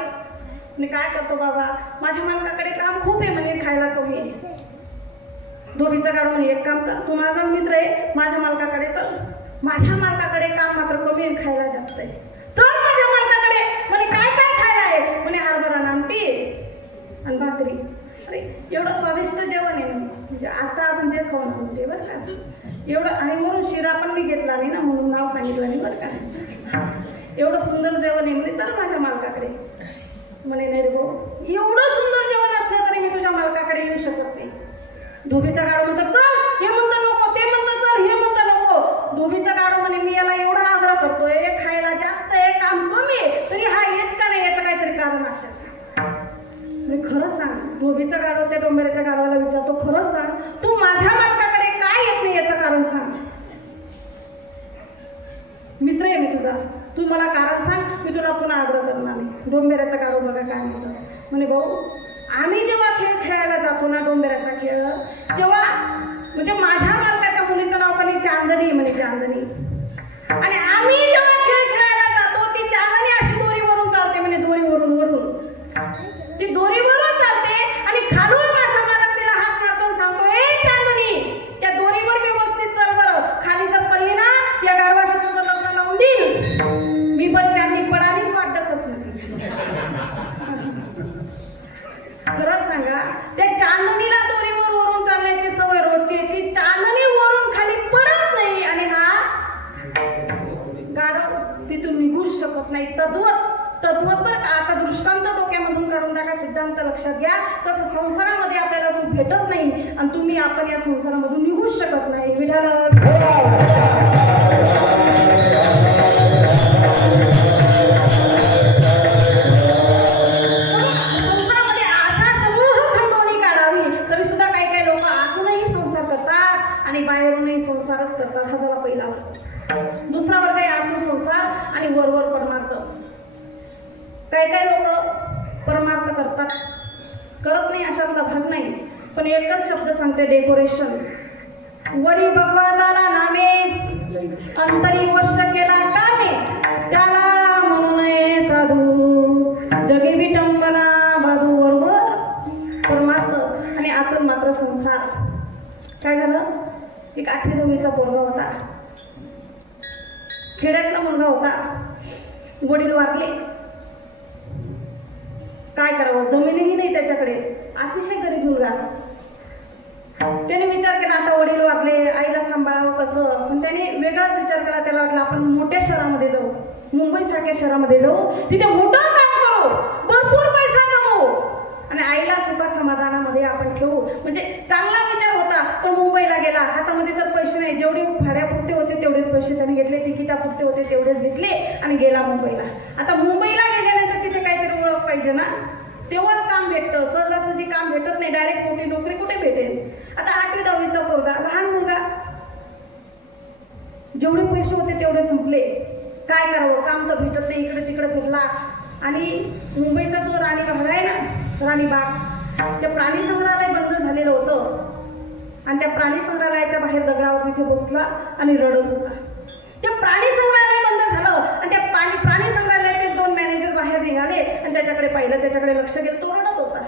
मी काय करतो बाबा, माझ्या मालकाकडे काम खूप आहे म्हणे, खायला कमी आहे. धोबीचं गाढव म्हणे एक काम कर, तू माझा मित्र आहे, माझ्या मालकाकडे चल. माझ्या मालकाकडे काम मात्र कमी आहे, खायला जास्त आहे. तर माझ्या मालकाकडे म्हणे काय काय खायला आहे? म्हणे हरभरा आमटी आणि भाकरी. अरे एवढं स्वादिष्ट जेवण आहे म्हणजे आता आपण जे खाऊ म्हणजे बरं का एवढं. आणि म्हणून शिरा पण मी घेतला नाही ना म्हणून नाव सांगितलं नाही बरं का. एवढं सुंदर जेवण आहे म्हणे, चल माझ्या मालकाकडे. म्हणे नाही रे भाऊ, एवढं सुंदर जेवण असलं तरी मी तुझ्या मालकाकडे येऊ शकत नाही. धोबीचा गाढव म्हणतो चल, हे म्हणतं नको, ते म्हणतं चल, हे म्हणतं नको. धोबीचा गाढव म्हणे मी याला एवढा आग्रह करतोय, खायला जास्त आहे, काम कमी आहे, तरी हा येत का नाही याचं काहीतरी कारण असेल. मी खरंच सांग, धोबीचा गाढव त्या डोंबऱ्याच्या गाढवाला विचारतो, खरंच सांग तू माझ्या मालकाकडे काय येत नाही याचं कारण सांग. मित्र आहे मी तुझा, तू मला कारण सांग, मी तुला पुन्हा आग्रह करणार नाही. डोंबऱ्याचा गाढव बघा काय म्हणतो. म्हणे भाऊ, आम्ही जेव्हा खेळ खेळायला जातो ना डोंबऱ्याचा खेळ, तेव्हा म्हणजे माझ्या मालकाच्या मुलीचं नाव पण चांदणी म्हणे, चांदणी. आणि आम्ही जेव्हा खेळ खेळायला जातो ती चांदणी अशी दोरीवरून चालते म्हणे, दोरीवरून वरून ती दोरीवरून चालते आणि खालून माझा मालक तिला हात मारतो सांगतो, ए चांदणी त्या दोरीवर व्यवस्थित चल बरं, खाली जर पडली ना या गाढवाशी तुझं लग्न लावून देईल मी. पण चांदणी पडालीच वाटत कसं तत्वपर आता दृष्टांत डोक्यामधून काढून टाका, सिद्धांत लक्षात घ्या. तसं संसारामध्ये आपल्याला सुख भेटत नाही आणि तुम्ही आपण या संसारामधून निघूच शकत नाही. संसारामध्ये आशा समूह खंडोनी काढावी, तरी सुद्धा काही काही लोक आतूनही संसार करतात आणि बाहेरूनही संसारच करतात. हा झाला पहिला वर्ग. दुसरा वर्ग आहे आतून संसार आणि वरवर परमार्थ. काही काही लोक परमार्थ करतात, करत नाही अशातला भाग नाही, पण एकच शब्द सांगते, डेकोरेशन. वरी भगवा झाला नामे, अंतरी वर्ष केला कामे, त्याला म्हणू नये साधू, जगे विटंबना बाधू. बरोबर परमार्थ आणि आतून मात्र संसार. काय झालं, एक 8वी-9वीचा पोरगा होता, खेड्यातला मुलगा होता, वडील वारले. काय करावं, जमिनीही नाही त्याच्याकडे, अतिशय गरीब मुलगा. त्याने विचार केला आता वडील वारले, आईला सांभाळावं कसं. पण त्याने वेगळाच विचार केला. त्याला वाटलं आपण मोठ्या शहरामध्ये जाऊ, मुंबईसारख्या शहरामध्ये जाऊ, तिथे मोठं काम करू, भरपूर पैसा कमवू आणि आईला सुखात समाधानामध्ये आपण ठेवू. म्हणजे चांगला विचार होता. पण मुंबईला गेला, हातामध्ये तर पैसे नाही, जेवढे भाड्यापुरते होते तेवढेच पैसे त्याने घेतले, तिकिटापुरते होते तेवढेच घेतले आणि गेला मुंबईला. आता मुंबईला गेल्यानंतर तिथे काहीतरी ओळख पाहिजे ना, तेव्हाच काम भेटतं. सहजासहजी काम भेटत नाही, डायरेक्ट मोठी नोकरी कुठे भेटेल. आता 8वी-10वीचा पोरगा, लहान मुलगा, जेवढे पैसे होते तेवढे संपले. काय करावं, काम तर भेटत नाही, इकडे तिकडे फिरला आणि मुंबईचा जो राणी भाग आहे ना, राणीबाग, त्या प्राणी संग्रहालय बंद झालेलं होतं आणि त्या प्राणी संग्रहालयाच्या बाहेर दगडावर तिथे बसला आणि रडत होता. त्या प्राणी संग्रहालय बंद झालं आणि त्या प्राणी संग्रहालयाचे 2 मॅनेजर बाहेर निघाले आणि त्याच्याकडे पाहिलं, त्याच्याकडे लक्ष गेलं, तो रडत होता.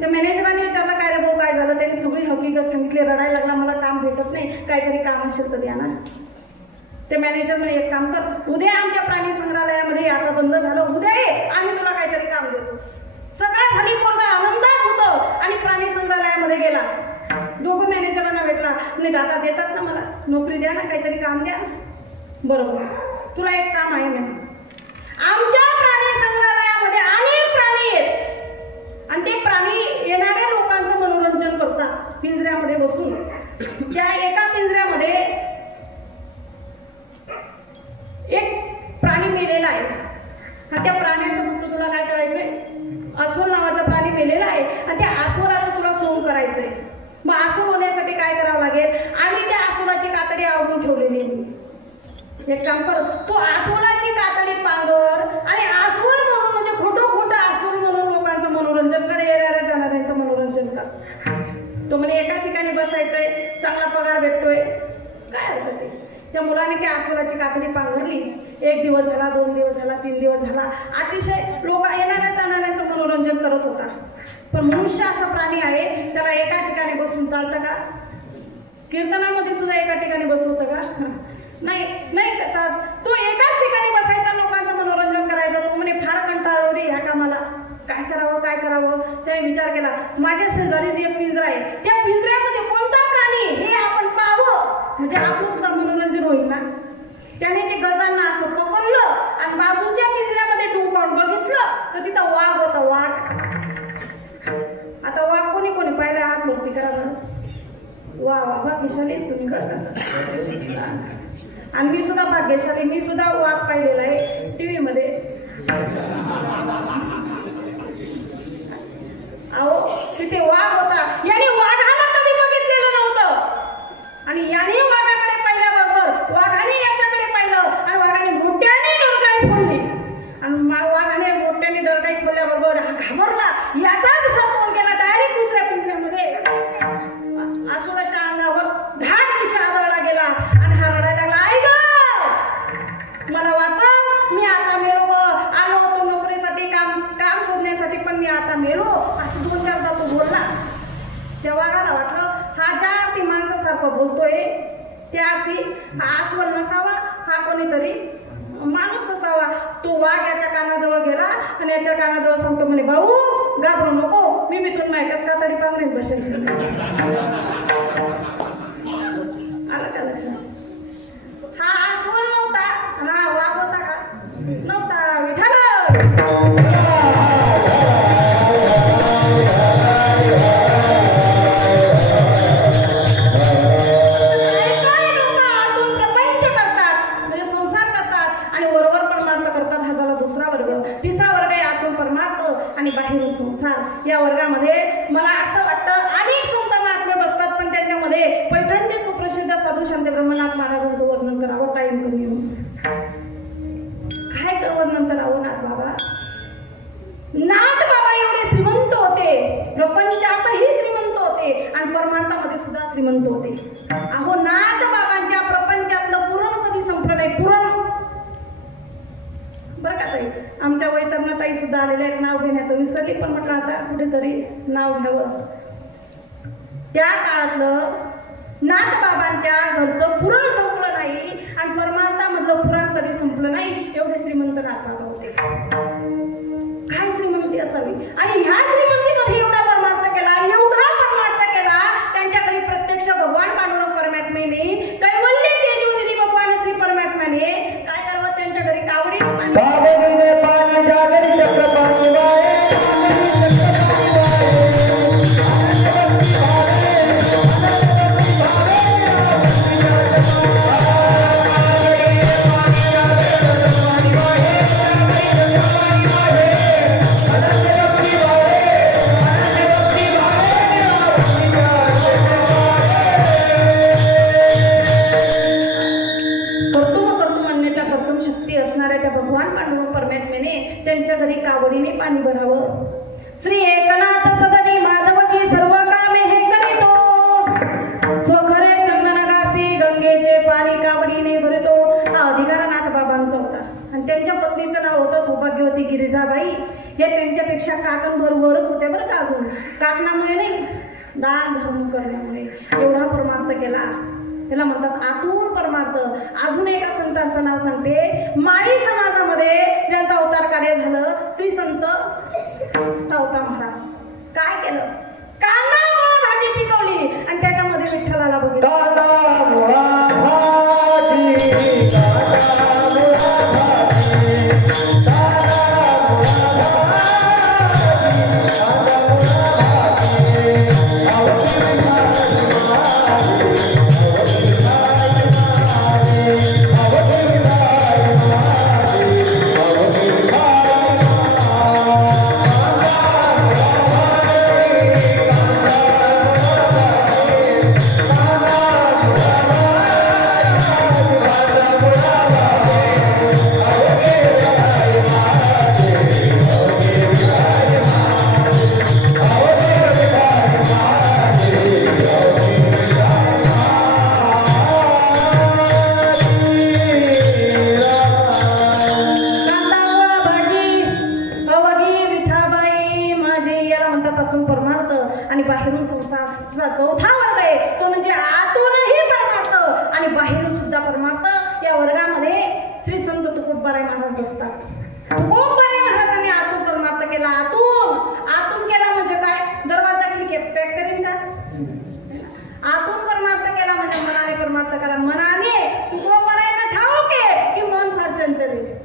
त्या मॅनेजरांनी विचारलं काय रे भाऊ काय झालं. त्यांनी सगळी हकीकत सांगितली. रडायला लागला, मला काम भेटत नाही, काहीतरी काम असेल तर द्या ना. ते मॅनेजर म्हणे एक काम कर, उद्या आमच्या प्राणी संग्रहालयामध्ये आता बंद झालं, उद्या ये, आम्ही तुला काहीतरी काम देतो. सकाळ झाली, पोरगा आनंदात होतं आणि प्राणी संग्रहालयामध्ये गेला. दोघं मॅनेजरांना भेटला, नाही दादा देतात ना मला, नोकरी द्या ना, काहीतरी काम द्या. बरोबर, तुला एक काम आहे ना, आमच्या प्राणी संग्रहालयामध्ये अनेक प्राणी आहेत आणि ते प्राणी येणाऱ्या लोकांचं मनोरंजन करतात पिंजऱ्यामध्ये बसून. त्या एका पिंजऱ्यामध्ये एक प्राणी मेलेला आहे आणि त्या प्राण्याचं फक्त तुला काय करायचंय, अस्वल नावाचा प्राणी मेलेला आहे आणि त्या अस्वलाचं तुला सोंग करायचंय. मग अस्वल होण्यासाठी काय करावं लागेल, आम्ही त्या अस्वलाची कातडी आवरून ठेवलेली आहे. एक काम कर, तू अस्वलाची कातडी पांघर आणि अस्वल म्हणून म्हणजे खोटं अस्वल म्हणून लोकांचं मनोरंजन कर, येणाऱ्या जाणाऱ्यांचं मनोरंजन कर. तो म्हणे एका ठिकाणी बसायचंय, चांगला पगार भेटतोय, काय होतं ते. त्या मुलाने त्या अस्वलाची कातडी पांघरली. 1 दिवस झाला, 2 दिवस झाला, 3 दिवस झाला, अतिशय लोक येणाऱ्या जाणाऱ्यांचं मनोरंजन करत होता. पण मनुष्य असा प्राणी आहे, त्याला एका ठिकाणी बसून चालतं का? कीर्तनामध्ये सुद्धा एका ठिकाणी बसवतं का? नाही नाही करतात. तो एकाच ठिकाणी बसायचा, लोकांचं मनोरंजन करायचं. तो म्हणे फार कंटाळलो रे ह्या कामाला, काय करावं. त्याने विचार केला, माझ्या शेजारी जे पिंजरा आहे त्या पिंजऱ्यामध्ये कोणता प्राणी हे आपण पाहावं, म्हणजे आपलं सुद्धा मनोरंजन होईल ना. त्याने ते गजांना असं पकडलं आणि बाजूच्या पिंजऱ्यामध्ये डोकावून बघितलं तर तिथं वाघ होता, वाघ. आता वाघ कोणी पाहिलं, हात वरती करा बरं. वा भाग्यशाली तुम्ही करता. आणि मी सुद्धा भाग्यशाली, मी सुद्धा वाघ पाहिलेला आहे TV मध्ये. अहो तिथे वाघ होता, याने वाघाला कधी बघितलेलं नव्हतं आणि याने वाघाकडे पाहिल्याबरोबर वाघाने याच्याकडे पाहिलं आणि वाघाने मोठ्याने डरकाळी फोडली आणि वाघाने मोठ्याने डरकाळी फोडल्याबरोबर हा घाबरला, याचाच फोन केला डायरेक्ट दुसऱ्या पिंजऱ्यामध्ये. अस्वलाच्या अंगावर धाड दिशा आदळला गेला आणि हा रडायला लागला, आई ग मला वाचव, मी आता मेलो, आलो होतो नोकरीसाठी, काम शोधण्यासाठी, पण मी आता मेलो, असं 2-4दा तो बोलला. त्या वाघाला वाटलं हा ज्या अर्थी माणसासारखं बोलतोय त्या अर्थी हा अस्वल नसावा, हा कोणीतरी माणूस असावा. तो वाघ याच्या कानाजवळ गेला आणि याच्या कानाजवळ सांगतो म्हणे, भाऊ घाबरू नको, मी तुला माहिती का तरी पांघरीत बसेल. आलं का लक्षात? हा अस्वल नव्हता, हा वाघ होता का? नव्हता. विठाल आणि बाहेरून संसार या वर्गामध्ये मला असं वाटतं अनेक संत महात्मे बसतात, पण त्याच्यामध्ये पैठणचे सुप्रसिद्ध साधू शांती ब्रह्मनाथ महाराजांचं वर्णन करावं टाईम कमी येऊन. काय कर वर्णन करावं नाथ बाबा. नाथ बाबा एवढे श्रीमंत होते, प्रपंचातही श्रीमंत होते आणि परमार्थामध्ये सुद्धा श्रीमंत होते. अहो नाथ बाबांच्या प्रपंचातलं पुरण कधी संपलं नाही. पुरण बरं का ताई, आमच्या वैतरणा ताई सुद्धा आलेल्या आहेत, नाव घेण्याचं विसरली, पण म्हटलं आता कुठेतरी नाव घ्यावं. त्या काळातलं नाथ बाबांच्या घरचं पुरण संपलं नाही आणि परमार्थामधलं पुराण कधी संपलं नाही. एवढे श्रीमंत नाथ बाबा होते. काय श्रीमंती असावी. आणि ह्या श्रीमंतीमध्ये एवढा परमार्थ केला, एवढा परमार्थ केला. त्यांच्या घरी प्रत्यक्ष भगवान पांडुरंग परमात्म्याने, कैवल्य तेजोनिधी भगवान श्री परमात्म्याने काय करावं, त्यांच्या घरी कावडीने पाणी जागरी चक्रपाणी वाहे, त्यांच्या घरी कावडीने पाणी भरावं. श्री एकनाथ सदनी माधव की सर्व कामे हे करीतो, स्वखरे चंदनगासी गंगेचे पाणी कावडीने भरतो. हा अधिकार नाथ बाबांचा होता आणि त्यांच्या पत्नीचं नाव होतं सौभाग्यवती गिरिजाबाई. हे त्यांच्यापेक्षा काकणभरवरच होते बरं का. अजून काकणामुळे नाही, दान धर्म करण्यामुळे एवढा परमार्थ केला. त्याला म्हणतात आतून परमार्थ. अजून एका संतांचं नाव सांगते. माळी समाजामध्ये ज्यांचं अवतार कार्य झालं, श्री संत सावता महाराज. काय केलं, कांदा भाजी पिकवली आणि त्याच्यामध्ये विठ्ठलाला बघितलं. आणि बाहेरून संसार चौथा वर्ग आहे, तो म्हणजे आतूनही परमार्थ आणि बाहेरून सुद्धा परमार्थ. या वर्गामध्ये श्री संत तुकोबाराय महाराज बसतात. तुकोबाराय महाराजांनी आतून परमार्थ केला. आतून केला म्हणजे काय, दरवाजा खिडकी पॅक करीन का. आतून परमार्थ केला म्हणजे मनाने परमार्थ करा. मनाने तुकोबारायला ठाऊक आहे की मन फार चंचल आहे.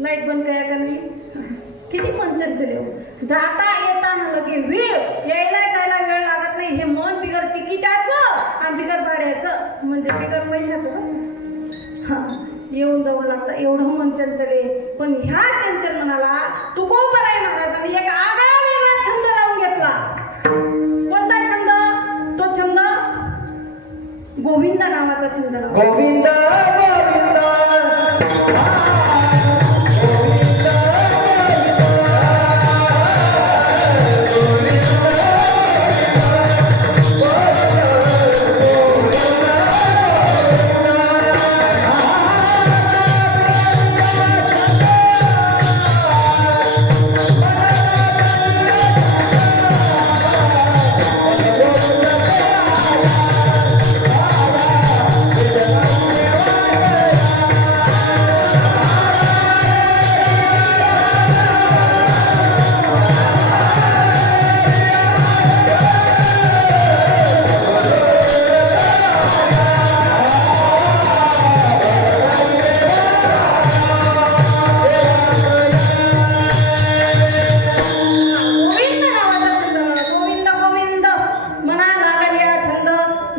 लाईट बंद करा का नाही. किती पंचन केले. जाता येता म्हणलं की वेळ, यायला जायला वेळ लागत नाही. हे मन बिगर तिकिटाचं आणि बिगर भाड्याचं म्हणजे बिगर पैशाचं येऊन जावं लागतं. एवढं मन चंचले. पण ह्या गोविंद गोविंद नावाचा छंद गोविंद गोविंद मना लागल्या छंद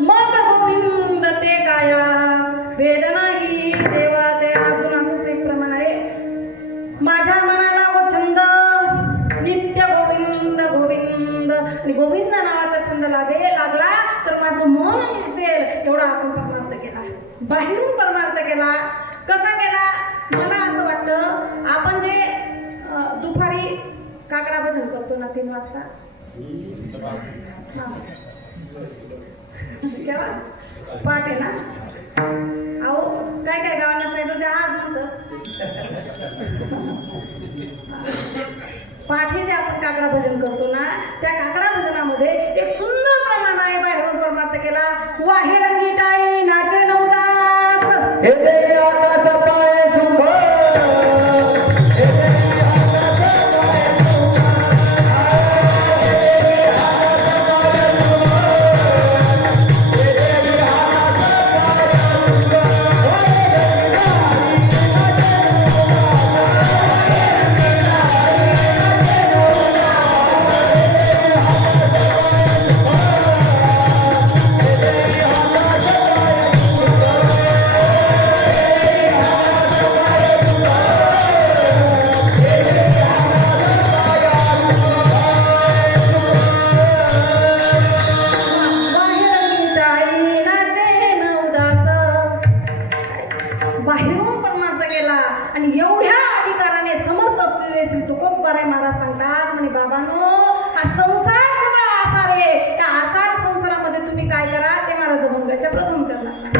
मग गोविंद ते काया वेदना ही देवा ते अजून असं एक प्रमाण आहे माझ्या मनाला व छंद नित्य गोविंद गोविंद आणि गोविंद नावाचा छंद लागला तर माझं मन निसेल एवढा आपण परमार्थ केला बाहेरून परमार्थ केला कसा केला मला असं वाटलं आपण जे दुपारी काकडा भजन करतो ना 3 वाजता हा. केव्हा पहाटे ना अहो काय गावाला सांगितलं ते आज म्हणतं पहाटे जे आपण काकडा भजन करतो ना त्या काकडा भजनामध्ये एक सुंदर प्रमाण आहे बाहेरून परमार्थ केला वाहे रंगी टाई नाचे नवदास हे देवी आकाश पाय शुभ हे देवी बाहेरून परमार्थ केला आणि एवढ्या अधिकाराने समर्थ असलेले श्री तुकोबाराय महाराज सांगतात म्हणे बाबांनो हा संसार सगळा आसार आहे त्या आसार संसारामध्ये तुम्ही काय करा ते महाराज भंगाच्या प्रथम चरणात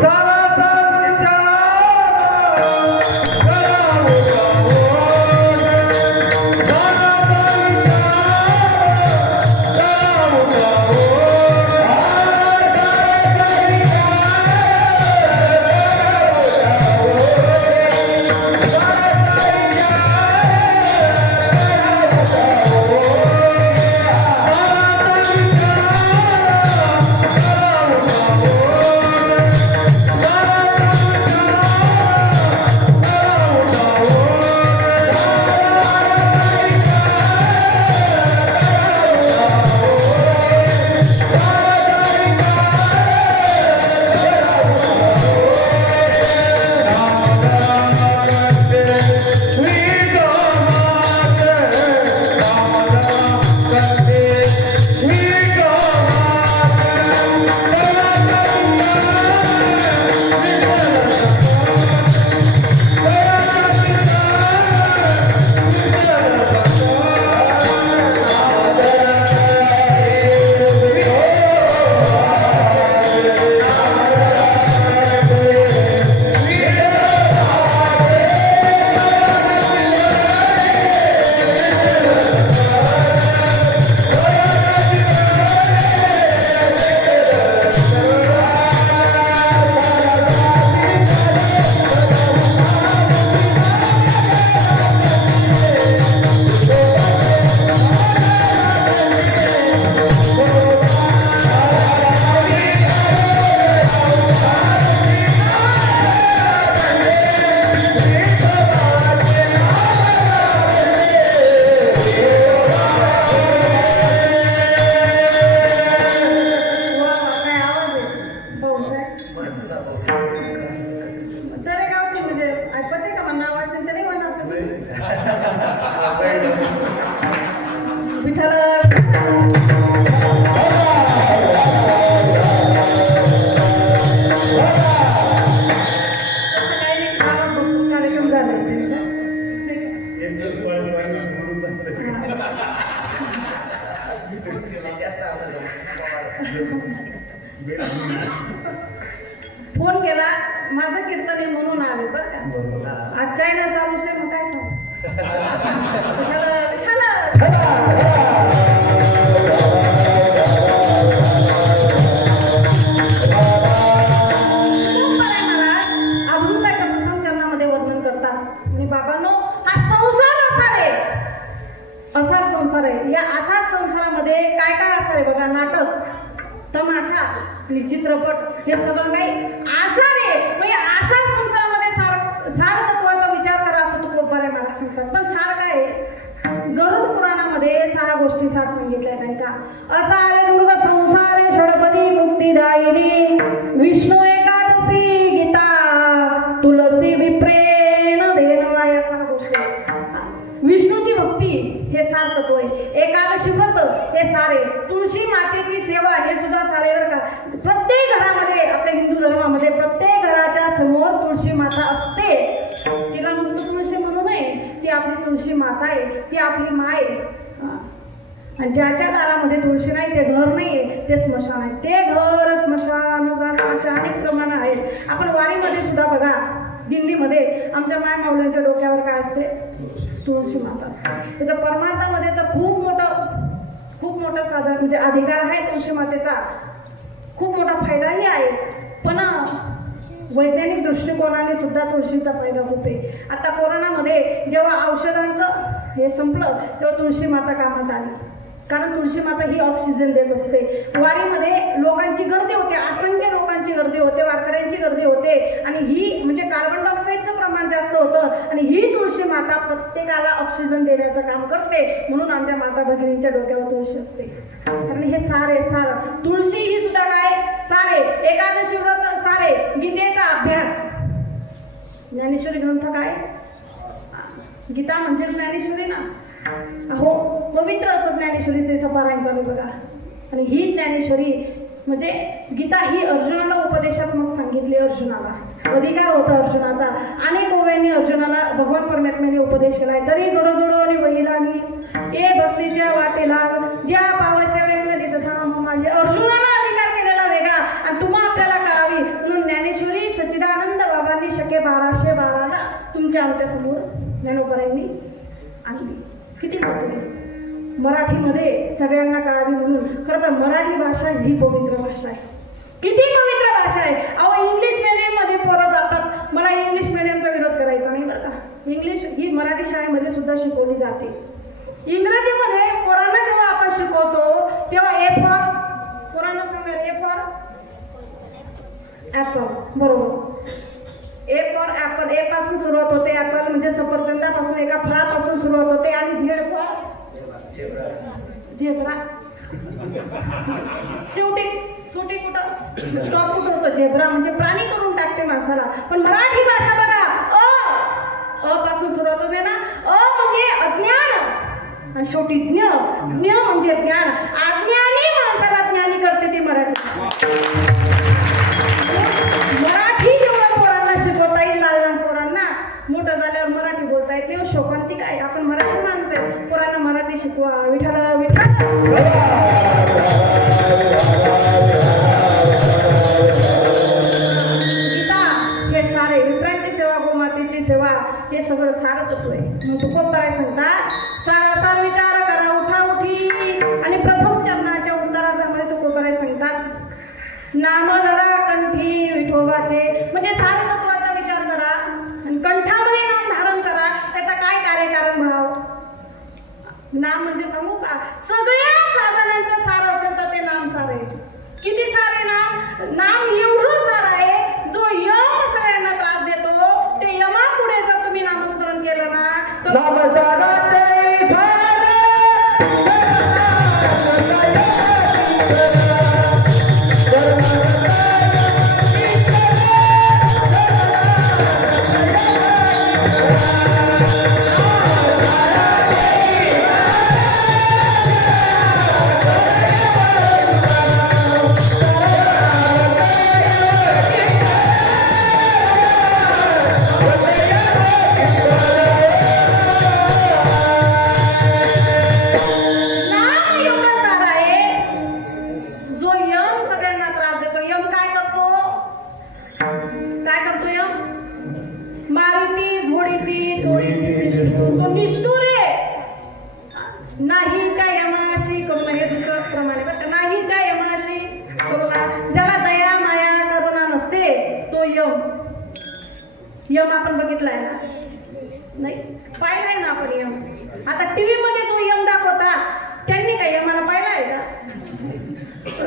फोन केला माझं कीर्तन आहे म्हणून आले बरं का. आज चायना चालू आहे मग काय सांग. अजून काय प्रथम चरणामध्ये वर्णन करतात आणि बाबांनो हा संसार असार आहे. असार संसार आहे. या असार संसारामध्ये काय काय असणार आहे बघा. नाटक, तमाशा आणि चित्रपट हे सगळं काही आसार आहे. म्हणजे आसार संसारामध्ये सार तत्वाचा विचार करा असं तुकोबारे मला सांगतात. पण सार काय आहे. गरुड पुराणामध्ये 6 गोष्टी सार सांगितल्या नाही का. असारे दुर्ग संसारे षडपदी मुक्तिदायिनी विष्णू एकादशी गीता तुलसी विप्रेण देनवा या 6 गोष्टी. विष्णूची भक्ती हे सार तत्व आहे. एकादशी व्रत हे सारे. तुळशी मातेची सेवा हे सुद्धा सारे बरं का. प्रत्येक घरामध्ये आपल्या हिंदू धर्मामध्ये प्रत्येक घराच्या समोर तुळशी माता असते. तिला नुसतं तुळशी म्हणू नये. ती आपली तुळशी माता आहे. ती आपली माय आहे. आणि ज्याच्या दारामध्ये तुळशी नाही ते घर नाही आहे, ते स्मशान आहे. ते घर स्मशान अशा अनेक प्रमाण आहेत. आपण वारीमध्ये सुद्धा बघा. दिल्लीमध्ये आमच्या माय माऊल्यांच्या डोक्यावर काय असते. तुळशी माता असते. त्याच्या परमार्थामध्ये तर खूप मोठा साधन म्हणजे अधिकार आहे तुळशी मातेचा. खूप मोठा फायदाही आहे. पण वैज्ञानिक दृष्टिकोनाने सुद्धा तुळशीचा फायदा होते. आता कोरोनामध्ये जेव्हा औषधांचं हे संपलं तेव्हा तुळशी माता कामात आली. कारण तुळशी माता ही ऑक्सिजन देत असते. वारीमध्ये लोकांची गर्दी होते. असंख्य लोकांची गर्दी होते. वारकऱ्यांची गर्दी होते. आणि ही म्हणजे कार्बन डायऑक्साईडचं प्रमाण जास्त होतं. आणि ही तुळशी माता प्रत्येकाला ऑक्सिजन देण्याचं काम करते. म्हणून आमच्या माता भगिनींच्या डोक्यावर तुळशी असते. कारण हे सारे सार. तुळशी ही सुद्धा काय सारे. एकादशी व्रत सारे. गीतेचा अभ्यास. ज्ञानेश्वरी ग्रंथ काय. गीता म्हणजे ज्ञानेश्वरी ना. हो पवित्र असं ज्ञानेश्वरीचं पारायण चालू बघा. आणि ही ज्ञानेश्वरी म्हणजे गीता ही अर्जुनाला उपदेशात्मक सांगितली. अर्जुनाला अधिकार होता अर्जुनाचा. अनेक ओव्यांनी अर्जुनाला भगवान परमात्म्याने उपदेश केलाय. तरी जोडो आणि वहिलानी ए भक्तीच्या वाटेला ज्या पावाच्या वेळेला तिथं थांब माझे. अर्जुनाला अधिकार केलेला वेगळा आणि तुम्हा आपल्याला कळावी म्हणून ज्ञानेश्वरी सच्चिदानंद बाबांनी शके 1212 तुमच्या आमच्या समोर ज्ञानोबरांनी आणली. किती महत्त्वाची. मराठीमध्ये सगळ्यांना कळावी म्हणून. खरं तर मराठी भाषा ही पवित्र भाषा आहे. किती पवित्र भाषा आहे. अहो इंग्लिश मीडियममध्ये पोरं जातात. मला इंग्लिश मीडियमचा विरोध करायचा नाही बरं का. इंग्लिश ही मराठी शाळेमध्ये सुद्धा शिकवली जाते. इंग्रजीमध्ये पोरांना जेव्हा आपण शिकवतो तेव्हा ए फॉर पोरांना सांगा. ए फॉर ॲपल बरोबर. A for Apple. ए पासून सुरुवात होते. ॲपल म्हणजे सफरचंदापासून एका फळापासून सुरुवात होते. आणि झेड फॉर झेब्रा. शेवटी कुठं स्टॉप कुठं होतं. झेब्रा म्हणजे प्राणी करून टाकते माणसाला. पण मराठी भाषा बघा. अ पासून सुरुवात होते ना. अ म्हणजे अज्ञान आणि शेवटी ज्ञ. ज्ञ म्हणजे ज्ञान. अज्ञानी माणसाला ज्ञानी करते ती मराठी. मराठी जेव्हा पोरांना शिकवता येईल. लहान पोरांना मोठं झाल्यावर मराठी बोलता येते. शोकांतिक आहे. आपण मराठी माणसं आहे. पोरांना मराठी शिकवा. विठ्ठल विठ्ठल. गीता हे सारे. विप्रांची सेवा गोमातेची सेवा हे सगळं सारच होतोय. मग तुकोब करायला सांगतात. सारासार विचार करा उठा उठी. आणि प्रथम चरणाच्या उत्तरार्धामध्ये तुकोब करायला सांगतात. नाम धरा कंठी विठोबाचे. म्हणजे सारे तत्वाचा विचार करा आणि कंठामध्ये नाम धारण करा. त्याचा काय कार्यकारण भाव. नाम म्हणजे सांगू का. सगळ्या साधनांचं सार असेल तर ते नाम सार आहे. किती सारे नाम एवढं सार आहे. जो यम सगळ्यांना त्रास देतो ते यमा पुढे जर तुम्ही नामस्मरण केलं ना तर तो निष्ठुर आहे. नाही त्या यमाशी करुणा, हे दुसरं प्रमाणे बरं का. नाही त्या यमाशी करुणा, ज्याला दया माया करुणा नसते तो यम आपण बघितलाय ना? नाही, पाहिलाय ना आपण यम. आता टीव्ही मध्ये तो यम दाखवता, त्यांनी काय यमाला पाहिला आहे का?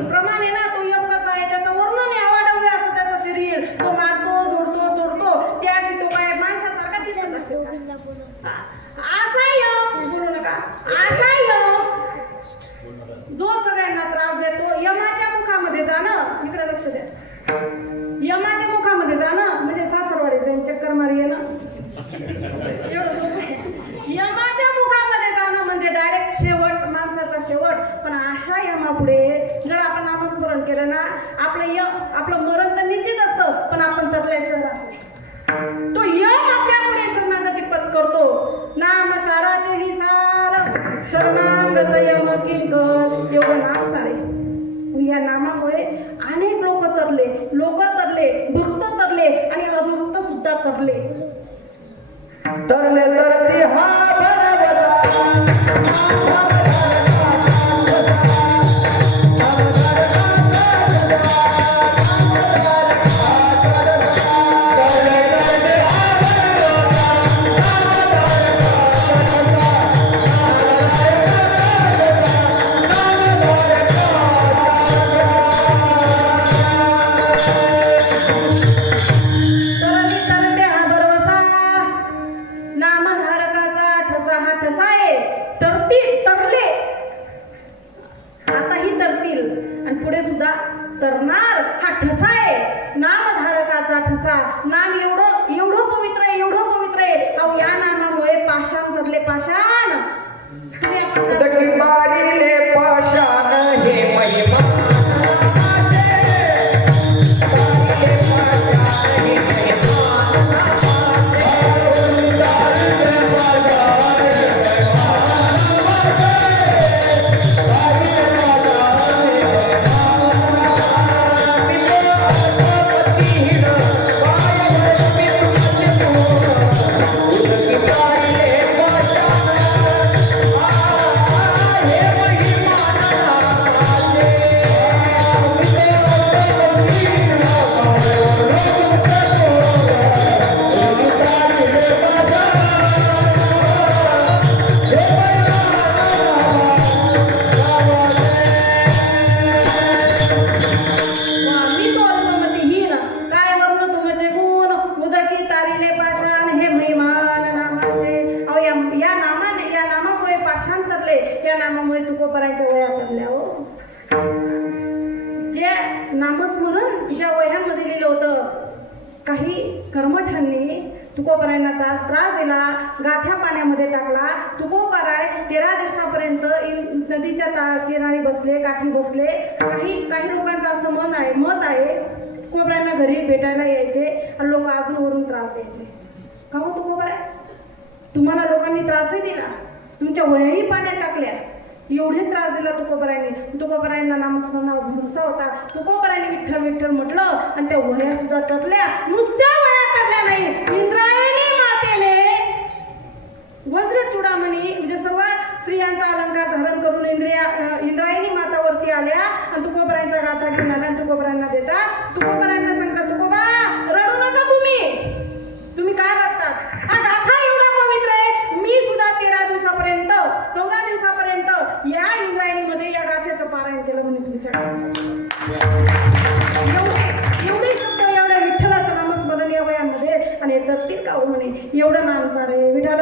प्रमाणे ना तो यम कसा आहे, त्याचं वर्णन आवाडव्य असं त्याचं शरीर. तो मारतो, झोडतो, तोडतो, त्या तो काय माणसासारखा दिसत असेल. असा यम बोलू नका, असा यम जो सगळ्यांना त्रास देतो. यमाच्या मुखामध्ये जाणं, इकडे लक्ष द्या, यमाच्या मुखामध्ये जाणं म्हणजे सासरवाडी जाऊन चक्कर मारी येणं, एवढं सोपं आहे. यमाच्या मुखामध्ये जाणं म्हणजे डायरेक्ट शेवट, माणसाचा शेवट. पण अशा यमापुढे जर आपण नामस्मरण केलं ना, आपलं मरण तर निश्चित असतं, पण आपण तटल्याशिवाय राहतो. तो यम आपल्यापुढे शरणागती करतो. नाम साराचे ही सार, शरणागत यम किंकर, एवढं नाम सारे. या नामामुळे अनेक लोक तरले, भक्त तरले आणि अभक्त सुद्धा तरले. तरले तरती हा तरणार. हा ठसा आहे, नामधारकाचा ठसा. नाम एवढं पवित्र आहे, एवढं पवित्र आहे. अहो या नामामुळे पाषाण धरले, पाषाण. डकी बारीले पाषाण हे महिमा. त्या नामामुळे तुकोबरायच्या वया पडल्या. हो, जे नामस्मरण ज्या वह्यांमध्ये लिहिलं होतं, काही कर्मठांनी तुकोबरायांना त्रास दिला, गाठ्या पाण्यामध्ये टाकला. तुकोबराय 13 दिवसापर्यंत नदीच्या किनारी बसले, काठी बसले. काही लोकांचं असं मत आहे तुकोबरायांना घरी भेटायला यायचे आणि लोक अजून वरून त्रास द्यायचे. का हो तुकोबराय, तुम्हाला लोकांनी त्रासही दिला, तुमच्या वयाही पाण्यात टाकल्या, एवढे त्रास दिला तुकोबरायांनी. तुकोबरायांना नामस्मरणावर भरोसा होता. तुकोबरायांनी विठ्ठल विठ्ठल म्हटलं आणि त्या वया सुद्धा टपल्या. नुसत्या वया टपल्या नाही, इंद्रायणी मातेने वज्र चूडामणी म्हणजे सर्व स्त्रियांचा अलंकार धारण करून इंद्रायणी मातावरती आल्या आणि तुकोबरायांचा गाथा घेऊन आल्या आणि तुकोबरायांना देता. तुकोबरायांना सांगतात, तुकोबा रडू नका, तुम्ही काय करतात, हा गाथा एवढा पवित्र आहे. मी सुद्धा 13 दिवसापर्यंत 14 दिवसापर्यंत या इंद्रायणीमध्ये या गाथेचं पारायण केलं म्हणे तुमच्या. एवढे शब्द एवढ्या विठ्ठलाचं नामस्मरण या वयामध्ये आणि येतात का हो म्हणे. एवढं नाम सारे विठ्ठल.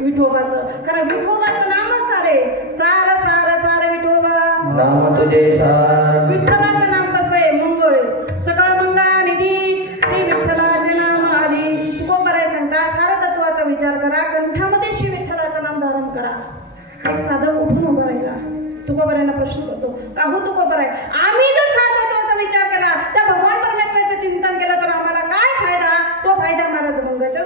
विठोबाचं, कारण विठोबाचं नामच सारे, सार सार सार विठोबा नाम तुझे सार. विठ्ठलाचं नाम कसं आहे, मंगळ, सकळ मंगळा निधी श्री विठ्ठलाचे नाम आधी. तुकोबराय सांगतात, सारा तत्वाचा विचार करा, कंठामध्ये श्री विठ्ठलाचं नाम धारण करा. एक साधक उठून उभा राहिला. तुकोबरायांना प्रश्न करतो, का हो तुकोबराय, आम्ही जर सारा तत्वाचा विचार केला, त्या भगवान परमेश्वराचं चिंतन केलं तर आम्हाला काय फायदा? तो फायदा महाराज मंगळाचा.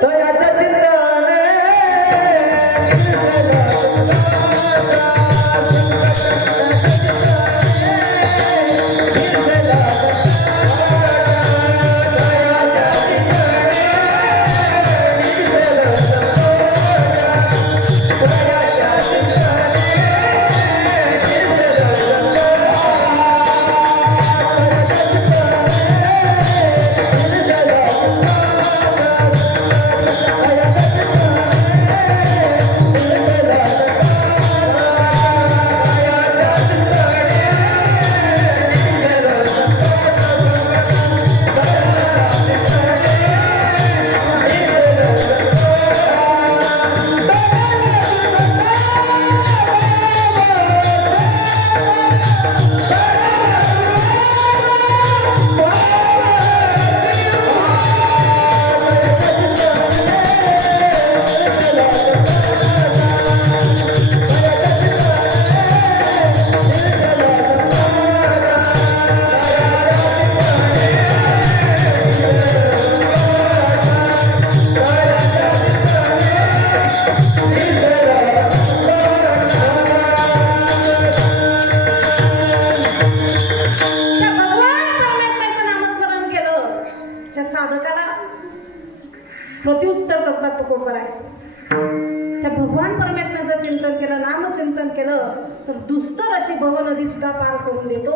चिंतन केलं, नामचिंतन केलं तर दुस्तर अशी भवनदी सुद्धा पार करून देतो.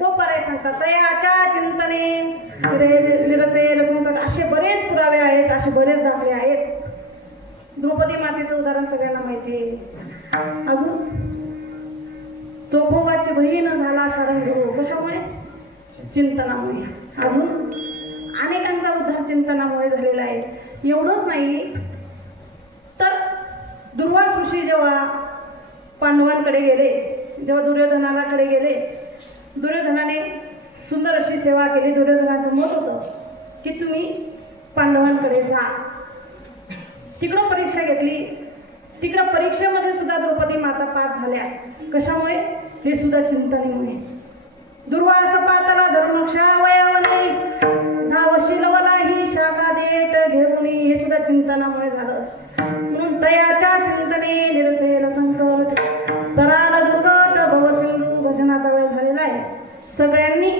तो पर्याय सांगतात तयाच्या चिंतने निरसेल संकट. असे बरेच पुरावे आहेत, असे बरेच दाखले आहेत. द्रौपदी मातेचं उदाहरण सगळ्यांना माहिती आहे. अजून चोखोबाची बहीण झाला शारंगधरू. कशामुळे? चिंतनामुळे. अजून अनेकांचा उद्धार चिंतनामुळे झालेला आहे. एवढंच नाही तर दुर्वास ऋषी जेव्हा पांडवांकडे गेले, जेव्हा दुर्योधनाकडे गेले, दुर्योधनाने सुंदर अशी सेवा केली. दुर्योधनाचं मत होतं की तुम्ही पांडवांकडे जा. तिकडं परीक्षा घेतली. तिकडं परीक्षेमध्ये सुद्धा द्रौपदी माता पास झाल्या. कशामुळे? हे सुद्धा चिंतनेमुळे. दुर्वास पातला धर्मक्षा वयावनी धावशीलवला ही शाखा देत घेऊन. हे सुद्धा चिंतनामुळे झालं. म्हणून तयाच्या चिंतने निरसेल संकट तराल दुर्गट भवसिंधू. भजनाचा वेळ झालेला आहे. सगळ्यांनी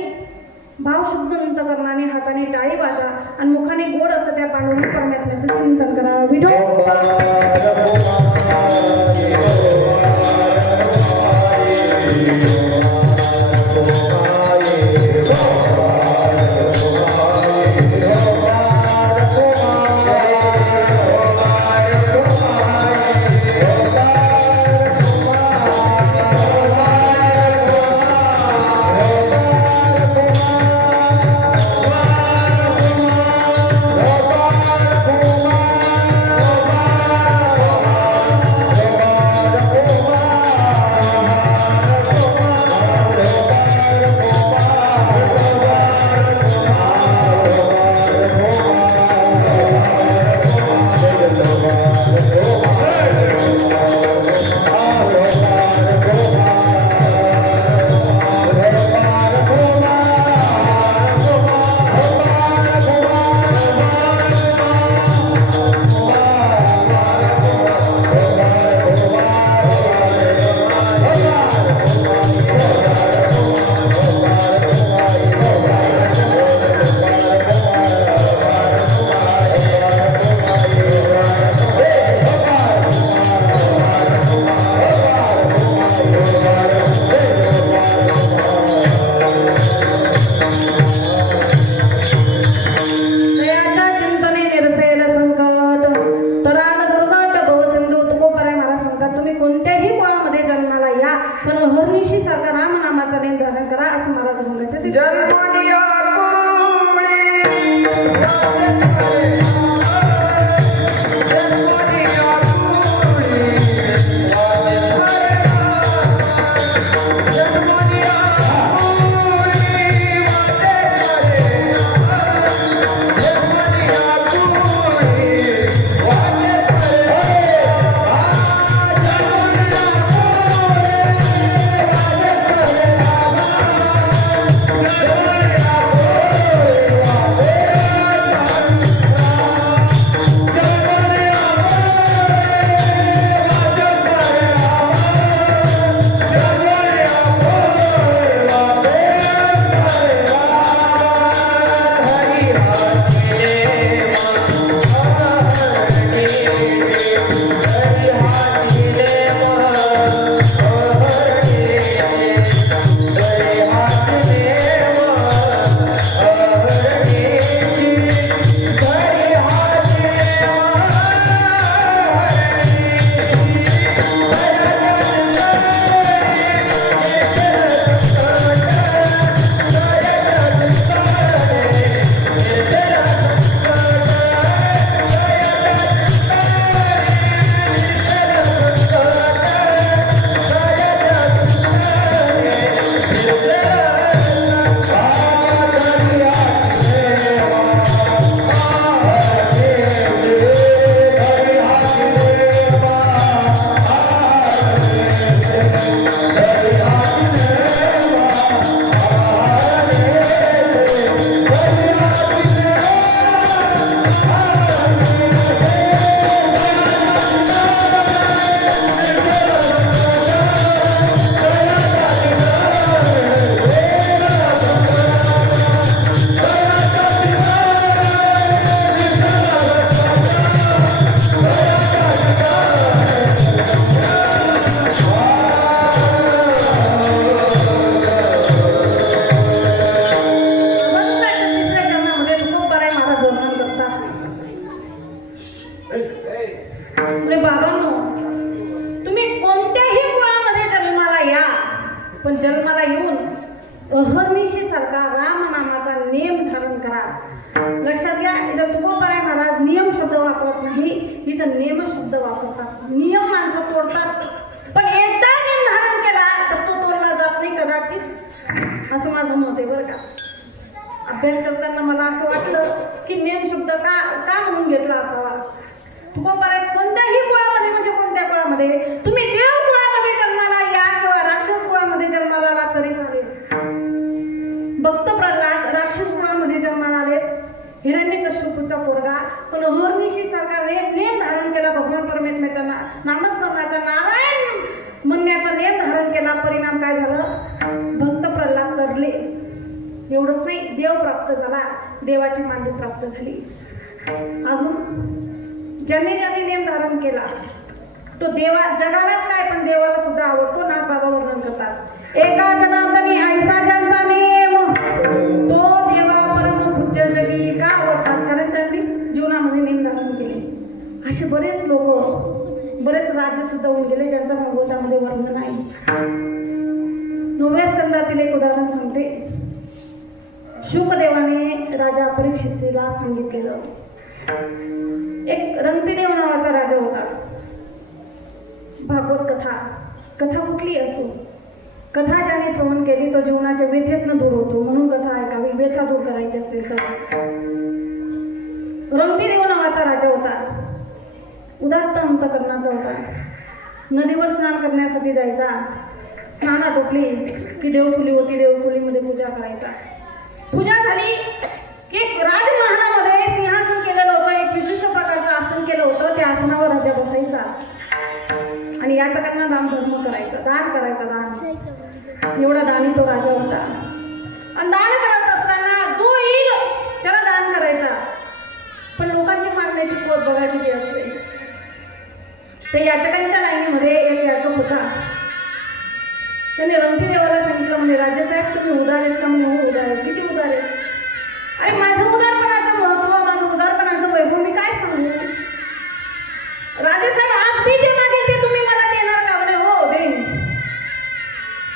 भावशुद्ध अंतकरणाने हाताने टाळी वाजा आणि मुखाने गोड असं त्या पांडुरंग परमात्म्याचं चिंतन करावं. पण जन्माला येऊन अहर्निशी सारखा रामनामाचा नेम धारण करा. लक्षात घ्या, इथं तुकोबाराय महाराज नियम शब्द वापरत नाही, इथं नेम शब्द वापरतात. नियम माणसं तोडतात, पण एकदा नेम धारण केला तर तो तोडला जात नाही कदाचित, असं माझं मत आहे बरं का. अभ्यास करताना मला असं वाटलं की नेम शब्द का म्हणून घेतला असावा. तुकोबाराय कोणत्याही कुळामध्ये, म्हणजे कोणत्या कुळामध्ये, तुम्ही देव कुळामध्ये जन्माला या किंवा राक्षस कुळामध्ये जन्माला आला तरी चालेल. भक्त प्रल्हाद राक्षस कुळामध्ये जन्माला आले, हिरण्यकश्यपूचा पोरगा, पण अहर्निशी सारखा नेम धारण केला, भगवान परमेश्वराचा नामस्मरणाचा, नारायण म्हणण्याचा नेम धारण केला. परिणाम काय झालं? भक्त प्रल्हाद तरले. एवढंच नाही, देव प्राप्त झाला, देवाची मांडी प्राप्त झाली. अजून ज्यांनी नेम धारण केला तो जगालाच काय पण देवाला सुद्धा आवडतो. नागबाबा वर्णन करतात, एका जनार्दनी ऐसा ज्यांचा नेम तो देवा परम पूज्य जगी का आवडतात, कारण त्यांनी जीवनामध्ये नेम धारण केले. असे बरेच लोक, बरेच राज्य सुद्धा होऊन गेले ज्यांचं भागवतामध्ये वर्णन आहे. 9व्या स्कंदातील एक उदाहरण सांगते. शुकदेवाने राजा परीक्षितीला सांगितलेलं, एक रंगदेव नावाचा राजा होता. भागवत कथा कुठली असो, कथा ज्याने श्रवण केली तो जीवनाच्या व्यथेतनं दूर होतो. म्हणून कथा ऐकावी, व्यथा दूर करायची असेल तर. रंगदेव नावाचा राजा होता, उदात्त अंतकरणाचा होता. नदीवर स्नान करण्यासाठी जायचा, स्नान आटोपली की देवखुली होती, देवखुलीमध्ये पूजा करायचा. पूजा झाली की राजमहालामध्ये सिंहासन केलेलं होतं, एक विशिष्ट प्रकारचं आसन केलं होतं. त्या आसनावर राजा बसायचा आणि याचा त्यांना दान धर्म करायचा, दान करायचा. दान एवढा दानी तो राजा होता. आणि दान करत असताना जो येईल त्याला दान करायचा, पण लोकांची मारण्याची पद्धत बघायची ती असते. ते याचकांच्या लाईनीमध्ये एक याचक होता. त्याने रंगदेवाला सांगितलं, म्हणजे राजेसाहेब तुम्ही उदार आहेत का? म्हणे हो उदार आहे. किती उदार आहे? अरे माझं उदारपणाचं महत्व, माझं उदारपणाचं वैभव मी काय सांगू? राजेसाहेब आज मी जे मागेल ते तुम्ही मला देणार का? म्हणे हो देईन.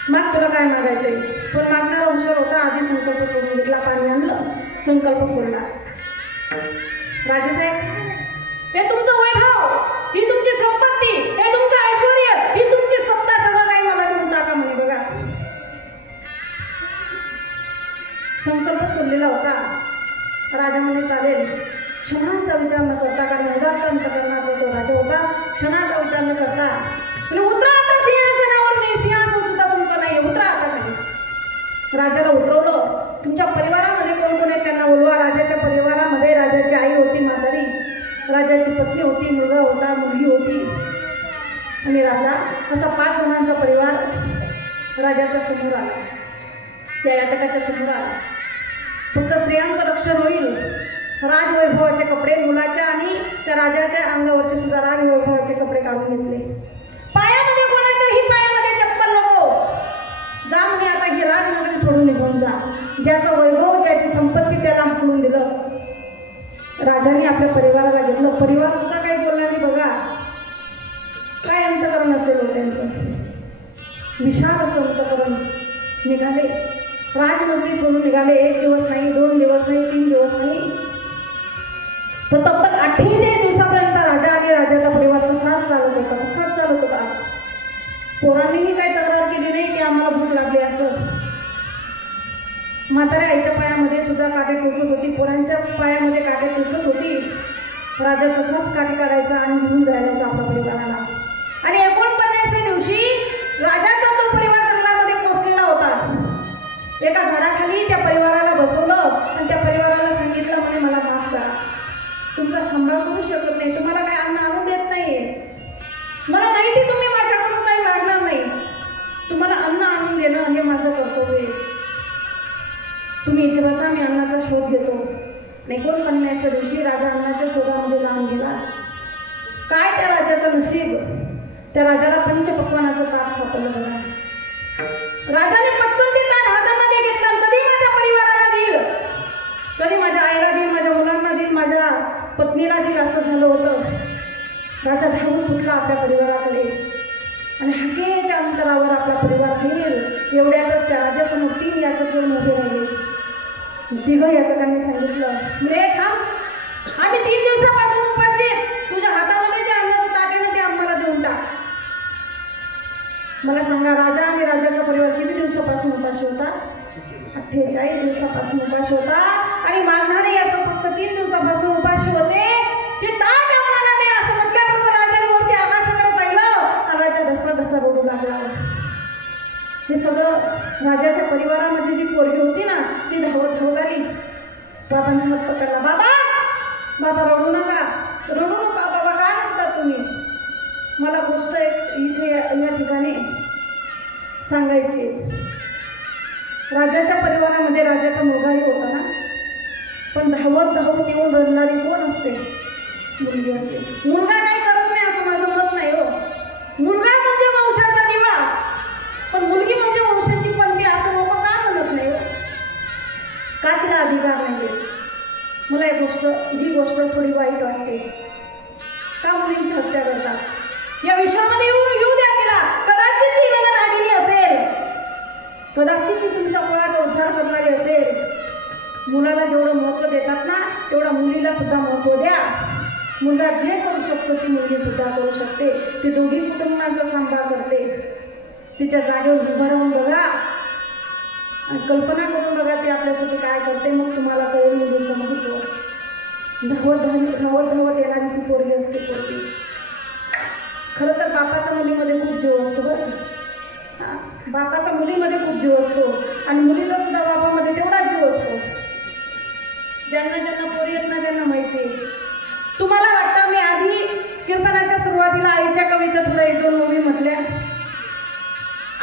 मग तुला काय मागायचंय? पण मागणारा हुशार होता, आधी संकल्प सोडून घेतला, पाणी आणलं, संकल्प सोडला. राजेसाहेब हे तुमचं वैभव, ही तुमची संपत्ती, हे तुमचं ऐश्वर्य, ही तुमची सत्ता, सगळं काही मला देऊन टाका म्हणे. बघा संकल्प सोडलेला होता. राजा म्हणे चालेल. क्षणाचा विचार न करता, कारण उदात्त अंतकरणाचा तो राजा होता, क्षणाचा विचार न करता उतरा आता सिंहासनावर, नाही सिंहासन सुद्धा तुमचं नाही, उतरा आता खाली. राजाला उतरवलं. तुमच्या परिवारामध्ये कोण कोण आहे त्यांना बोलवा. राजाच्या परिवारामध्ये राजाची आई होती म्हातारी, राजाची पत्नी होती, मुलगा होता, मुलगी होती आणि राजा, असा 5 जणांचा परिवार राजाच्या समोर आला, त्या याचकाच्या समोर आला. फक्त स्त्रियांचं रक्षण होईल, राजवैभवाचे कपडे मुलाच्या आणि त्या राजाच्या अंगावरचे सुद्धा राजवैभवाचे कपडे काढून घेतले. पायामध्ये कोणाच्याही पायामध्ये चप्पल नको. जा म्हणे आता ही राजनगरी सोडून निघून जा. ज्याचं वैभव, ज्याची संपत्ती त्याला हाकलून दिलं. राजाने आपल्या परिवाराला घेतलं. परिवार सुद्धा काही बोलला नाही. बघा काय अंतकरण असेल हो त्यांचं, विशाल असं अंतकरण. निघाले, राजनगरी सोडून निघाले. 1 दिवस नाही, 2 दिवस नाही, 3 दिवस नाही, तर तब्बल 28 दिवसापर्यंत राजा आणि राजाचा परिवार तसाच चालत होता, तसाच चालत होता. पोरांनीही काही तक्रार केली नाही की आम्हाला भूक लागली असं. म्हाताऱ्या आईच्या पायामध्ये सुद्धा काटे टोचत होती, पोरांच्या पायामध्ये काटे टोचत होती. राजा तसाच काटे काढायचा आणि घेऊन जायचा आपल्या परिवाराला. आणि 49व्या दिवशी राजाचा तो परिवार जंगलामध्ये पोचलेला होता. एका झाडाखाली त्या परिवाराला बसवलं आणि त्या परिवाराला सांगितलं, म्हणे मला माफ करा, तुमचा सांभाळ करू शकत नाही, तुम्हाला काय अन्न आणून देत नाहीये, मला माहिती तुम्ही माझ्याकडून काही मागणार नाही, तुम्हाला अन्न आणून देणं हे माझं कर्तव्य आहे. तुम्ही इथे बसा, मी अन्नाचा शोध घेतो. 49व्या दिवशी राजा अन्नाच्या शोधामध्ये लावून गेला. काय त्या राजाचं नशीब, त्या राजाला पंचपक्वानाचं ताक सापडलं. बघा राजाने पटकन ते ताक हातामध्ये घेतलं. कधी माझ्या परिवाराला देईल, कधी माझ्या आईला देईल, माझ्या मुलांना देईल, माझ्या पत्नीला देईल, असं झालं होतं. राजा धावून सुटला आपल्या परिवाराकडे आणि हाकेच्या अंतरावर आपला परिवार घेईल एवढ्यातच त्या राजासमोर 3 याचक उभे राहिले. तिघं याचकांनी सांगितलं, रे थांब, आम्ही 3 दिवसापासून उपाशी आहेत. तुझ्या हातामध्ये जे अन्नाचं ताट आहे ना ते आम्हाला देऊन टाक. मला सांगा, राजा आणि राजाचा परिवार किती दिवसापासून उपाशी होता? 48 दिवसापासून उपाशी होता. आणि मागणारे याचं फक्त 3 दिवसापासून उपाशी होते. ते ताट आम्हाला दे असं म्हटल्याबरोबर राजाने वरती आकाशाकडे पाहिलं आणि राजा ढसा रडू लागला. हे सगळं राजाच्या परिवारामध्ये जी पोरगी होती ना ती धावत आली. बाबांचा हात पकडला. बाबा रडू नका बाबा, काय म्हणता तुम्ही? मला गोष्ट इथे या ठिकाणी सांगायची. राजाच्या परिवारामध्ये राजाचा मुलगाही होता ना, पण धावत येऊन रडणारी कोण असते? मुलगी असते. मुलगा काही करत नाही असं माझं मत नाही हो. मुलगा म्हणजे वंशाचा दिवा, पण मुलगी म्हणजे वंशाची पंथी असं लोक का म्हणत नाही हो? का तिला अधिकार नाही? मला ही गोष्ट थोडी वाईट वाटते. का मुलींची हत्या करतात? या विश्वामध्ये येऊ द्या तिला. कदाचित ती मला रागिनी असेल, कदाचित ती तुमच्या मुलाचा उद्धार करणारी असेल. मुलाला जेवढं महत्त्व देतात ना तेवढा मुलीला सुद्धा महत्त्व द्या. मुलगा जे करू शकतो ती मुलगी सुद्धा करू शकते. ती दोघी कुटुंबांचा सांभाळ करते. तिच्या जागेवर उभं राहून बघा आणि कल्पना करून बघा ती आपल्यासाठी काय करते. मग तुम्हाला कळेल मुलीचं महत्त्व. धावत येणारी ती पोरगी असते पोरगी. खरं तर बापाचा मुलीमध्ये खूप जीव असतो बरं. बापाचा मुलीमध्ये खूप जीव असतो आणि मुलीचा सुद्धा बापामध्ये तेवढाच जीव असतो. ज्यांना पोरी येत ना त्यांना माहिती आहे. तुम्हाला वाटतं मी आधी कीर्तनाच्या सुरुवातीला आईच्या कविता थोडं 1-2 ओवी म्हटल्या.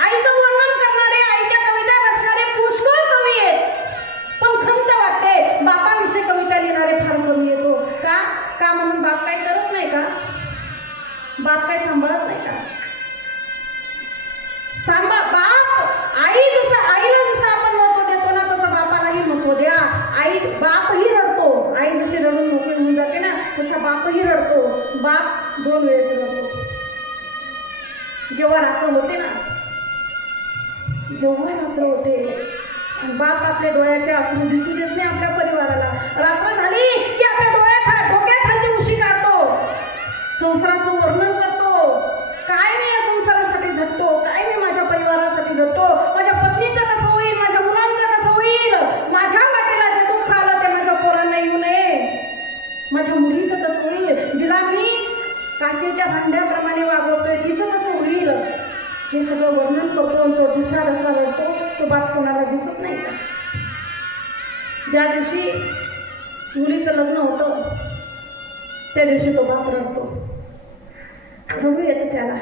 आईचं वर्णन करणारे, आईच्या कविता रचणारे पुष्कळ कवी आहेत, पण खंत वाटते बापाविषयी कविता लिहिणारे फार कमी येतो. का म्हणून बाप काय करत नाही का? बाप काय सांभाळत नाही का? आईला जसं आपण महत्व देतो ना तसं बापालाही महत्व द्या. बापही रडतो. आई जशी रडून मोकळी होऊन जाते ना तसा बापही रडतो. बाप 2 वेळेस रडतो. जेव्हा रात्र होते बाप आपल्या डोळ्याच्या अश्रू दिसू देत नाही आपल्या परिवाराला. रात्र झाली की आपल्या डोक्याखालची उशी काढतो, संसाराचं वर्णन करतो. काय मी या संसारासाठी झटतो, काय मी माझ्या परिवारासाठी झटतो, माझ्या पत्नीचं कसं होईल, माझ्या मुलांचं कसं होईल, माझ्या वाटेला जे दुःख आलं ते माझ्या पोरांना येऊ नये, माझ्या मुलीचं कसं होईल, जिला मी काचेच्या भांड्याप्रमाणे वागवतोय तिचं कसं होईल, हे सगळं वर्णन करतो. तो ढसा रडतो. तो बाप कोणाला दिसत नाही का? ज्या दिवशी मुलीचं लग्न होतं त्या दिवशी तो बाप रडतो. रडू येतं त्याला.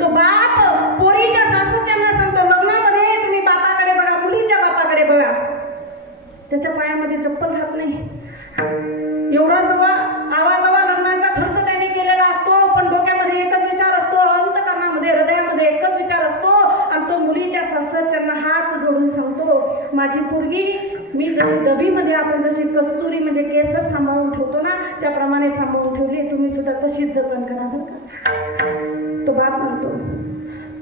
तो बाप पोरीच्या सासूच्यांना सांगतो, लग्नामध्ये तुम्ही बापाकडे बघा, मुलीच्या बापाकडे बघा. त्याच्या पायामध्ये चप्पल राहत नाही. एवढा आवाजवा लग्नाचा खर्च त्याने केलेला असतो, पण डोक्यामध्ये एकच विचार असतो, अंतःकरणामध्ये हृदयामध्ये एकच विचार असतो. आणि तो मुलीच्या सासरच्यांना हात जोडून सांगतो, माझी पोरगी मी जशी डबीमध्ये आपण जशी कस्तुरी म्हणजे केसर सांभाळून ठेवतो ना त्याप्रमाणे सांभाळून ठेवली, तुम्ही सुद्धा तशीच जतन करा बरं का. तो बाप म्हणतो,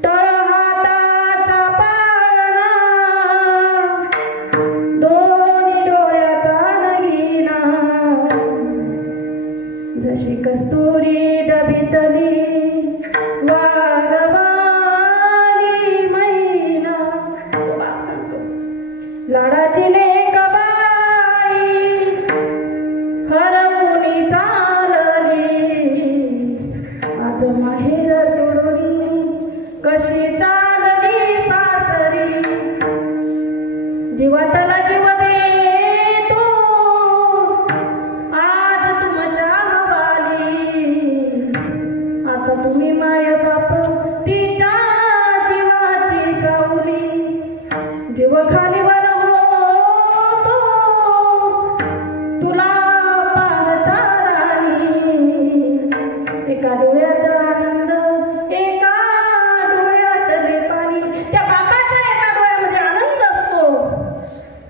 तळहाताचा पाळणा, दोन्ही डोळ्याचा नगीना, जशी कस्तुरी डबीतली वारवाली मैना. तो बाप सांगतो, लाडाची लेक बाई हरवून चालली, आज माहेर सोडून कशी चालली सासरी, जीवातला जीव देतो आज तुमच्या हवाली, आता तुम्ही माय बाप तिच्या जीवाची सावली, जीव खालीवर होतो तुला पाहता राणी, एका डोळ्यात आनंद एका डोळ्यातले पाणी. त्या बापाच्या एका डोळ्यामध्ये आनंद असतो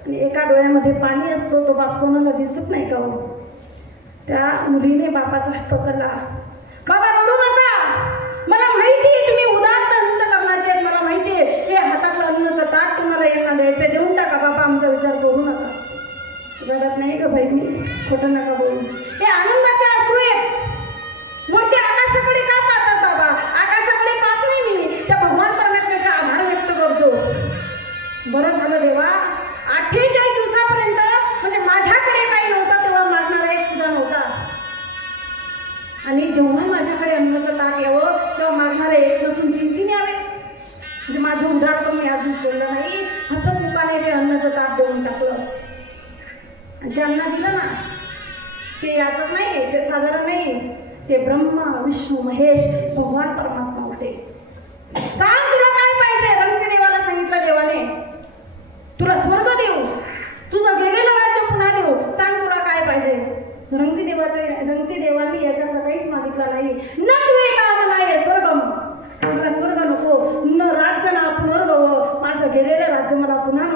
आणि एका डोळ्यामध्ये पाणी असतो. तो बाप कोणाला दिसत नाही का हो? त्या मुलीने बापाचा हात पकडला. बाबा रडू नका, मला माहिती आहे तुम्ही उदात्त अंतःकरणाचे आहेत, मला माहिती आहे हे हातातलं बरं झालं देवा, 48 दिवसापर्यंत म्हणजे माझ्याकडे काही नव्हतं तेव्हा मागणारा एक सुद्धा नव्हता. आणि जेव्हा माझ्याकडे अन्नाचं ताट यावं तेव्हा मागणारे एक नसून 3 यावे. म्हणजे माझं उदाहरण पण मी अजून सोडलं नाही. हसत मुखाने ते अन्नाचं ताट देऊन टाकलं. ज्यांना दिलं ना ते याचंच नाही, ते साधारण नाही, ते ब्रह्मा विष्णू महेश भगवान परमात्मा होते. सांग तुला काय पाहिजे. रंगदेवाला सांगितलं देवाने, तुला स्वर्ग देऊ, तुझं गेलेलं राज्य पुन्हा देऊ, सांग तुला काय पाहिजे. रंगदेवाने याच्यातलं काहीच मागितलं नाही. न तुझे काम नाही स्वर्गम, मला स्वर्ग नको, न राज्य ना पुनर्भव, माझं गेलेलं राज्य मला पुन्हा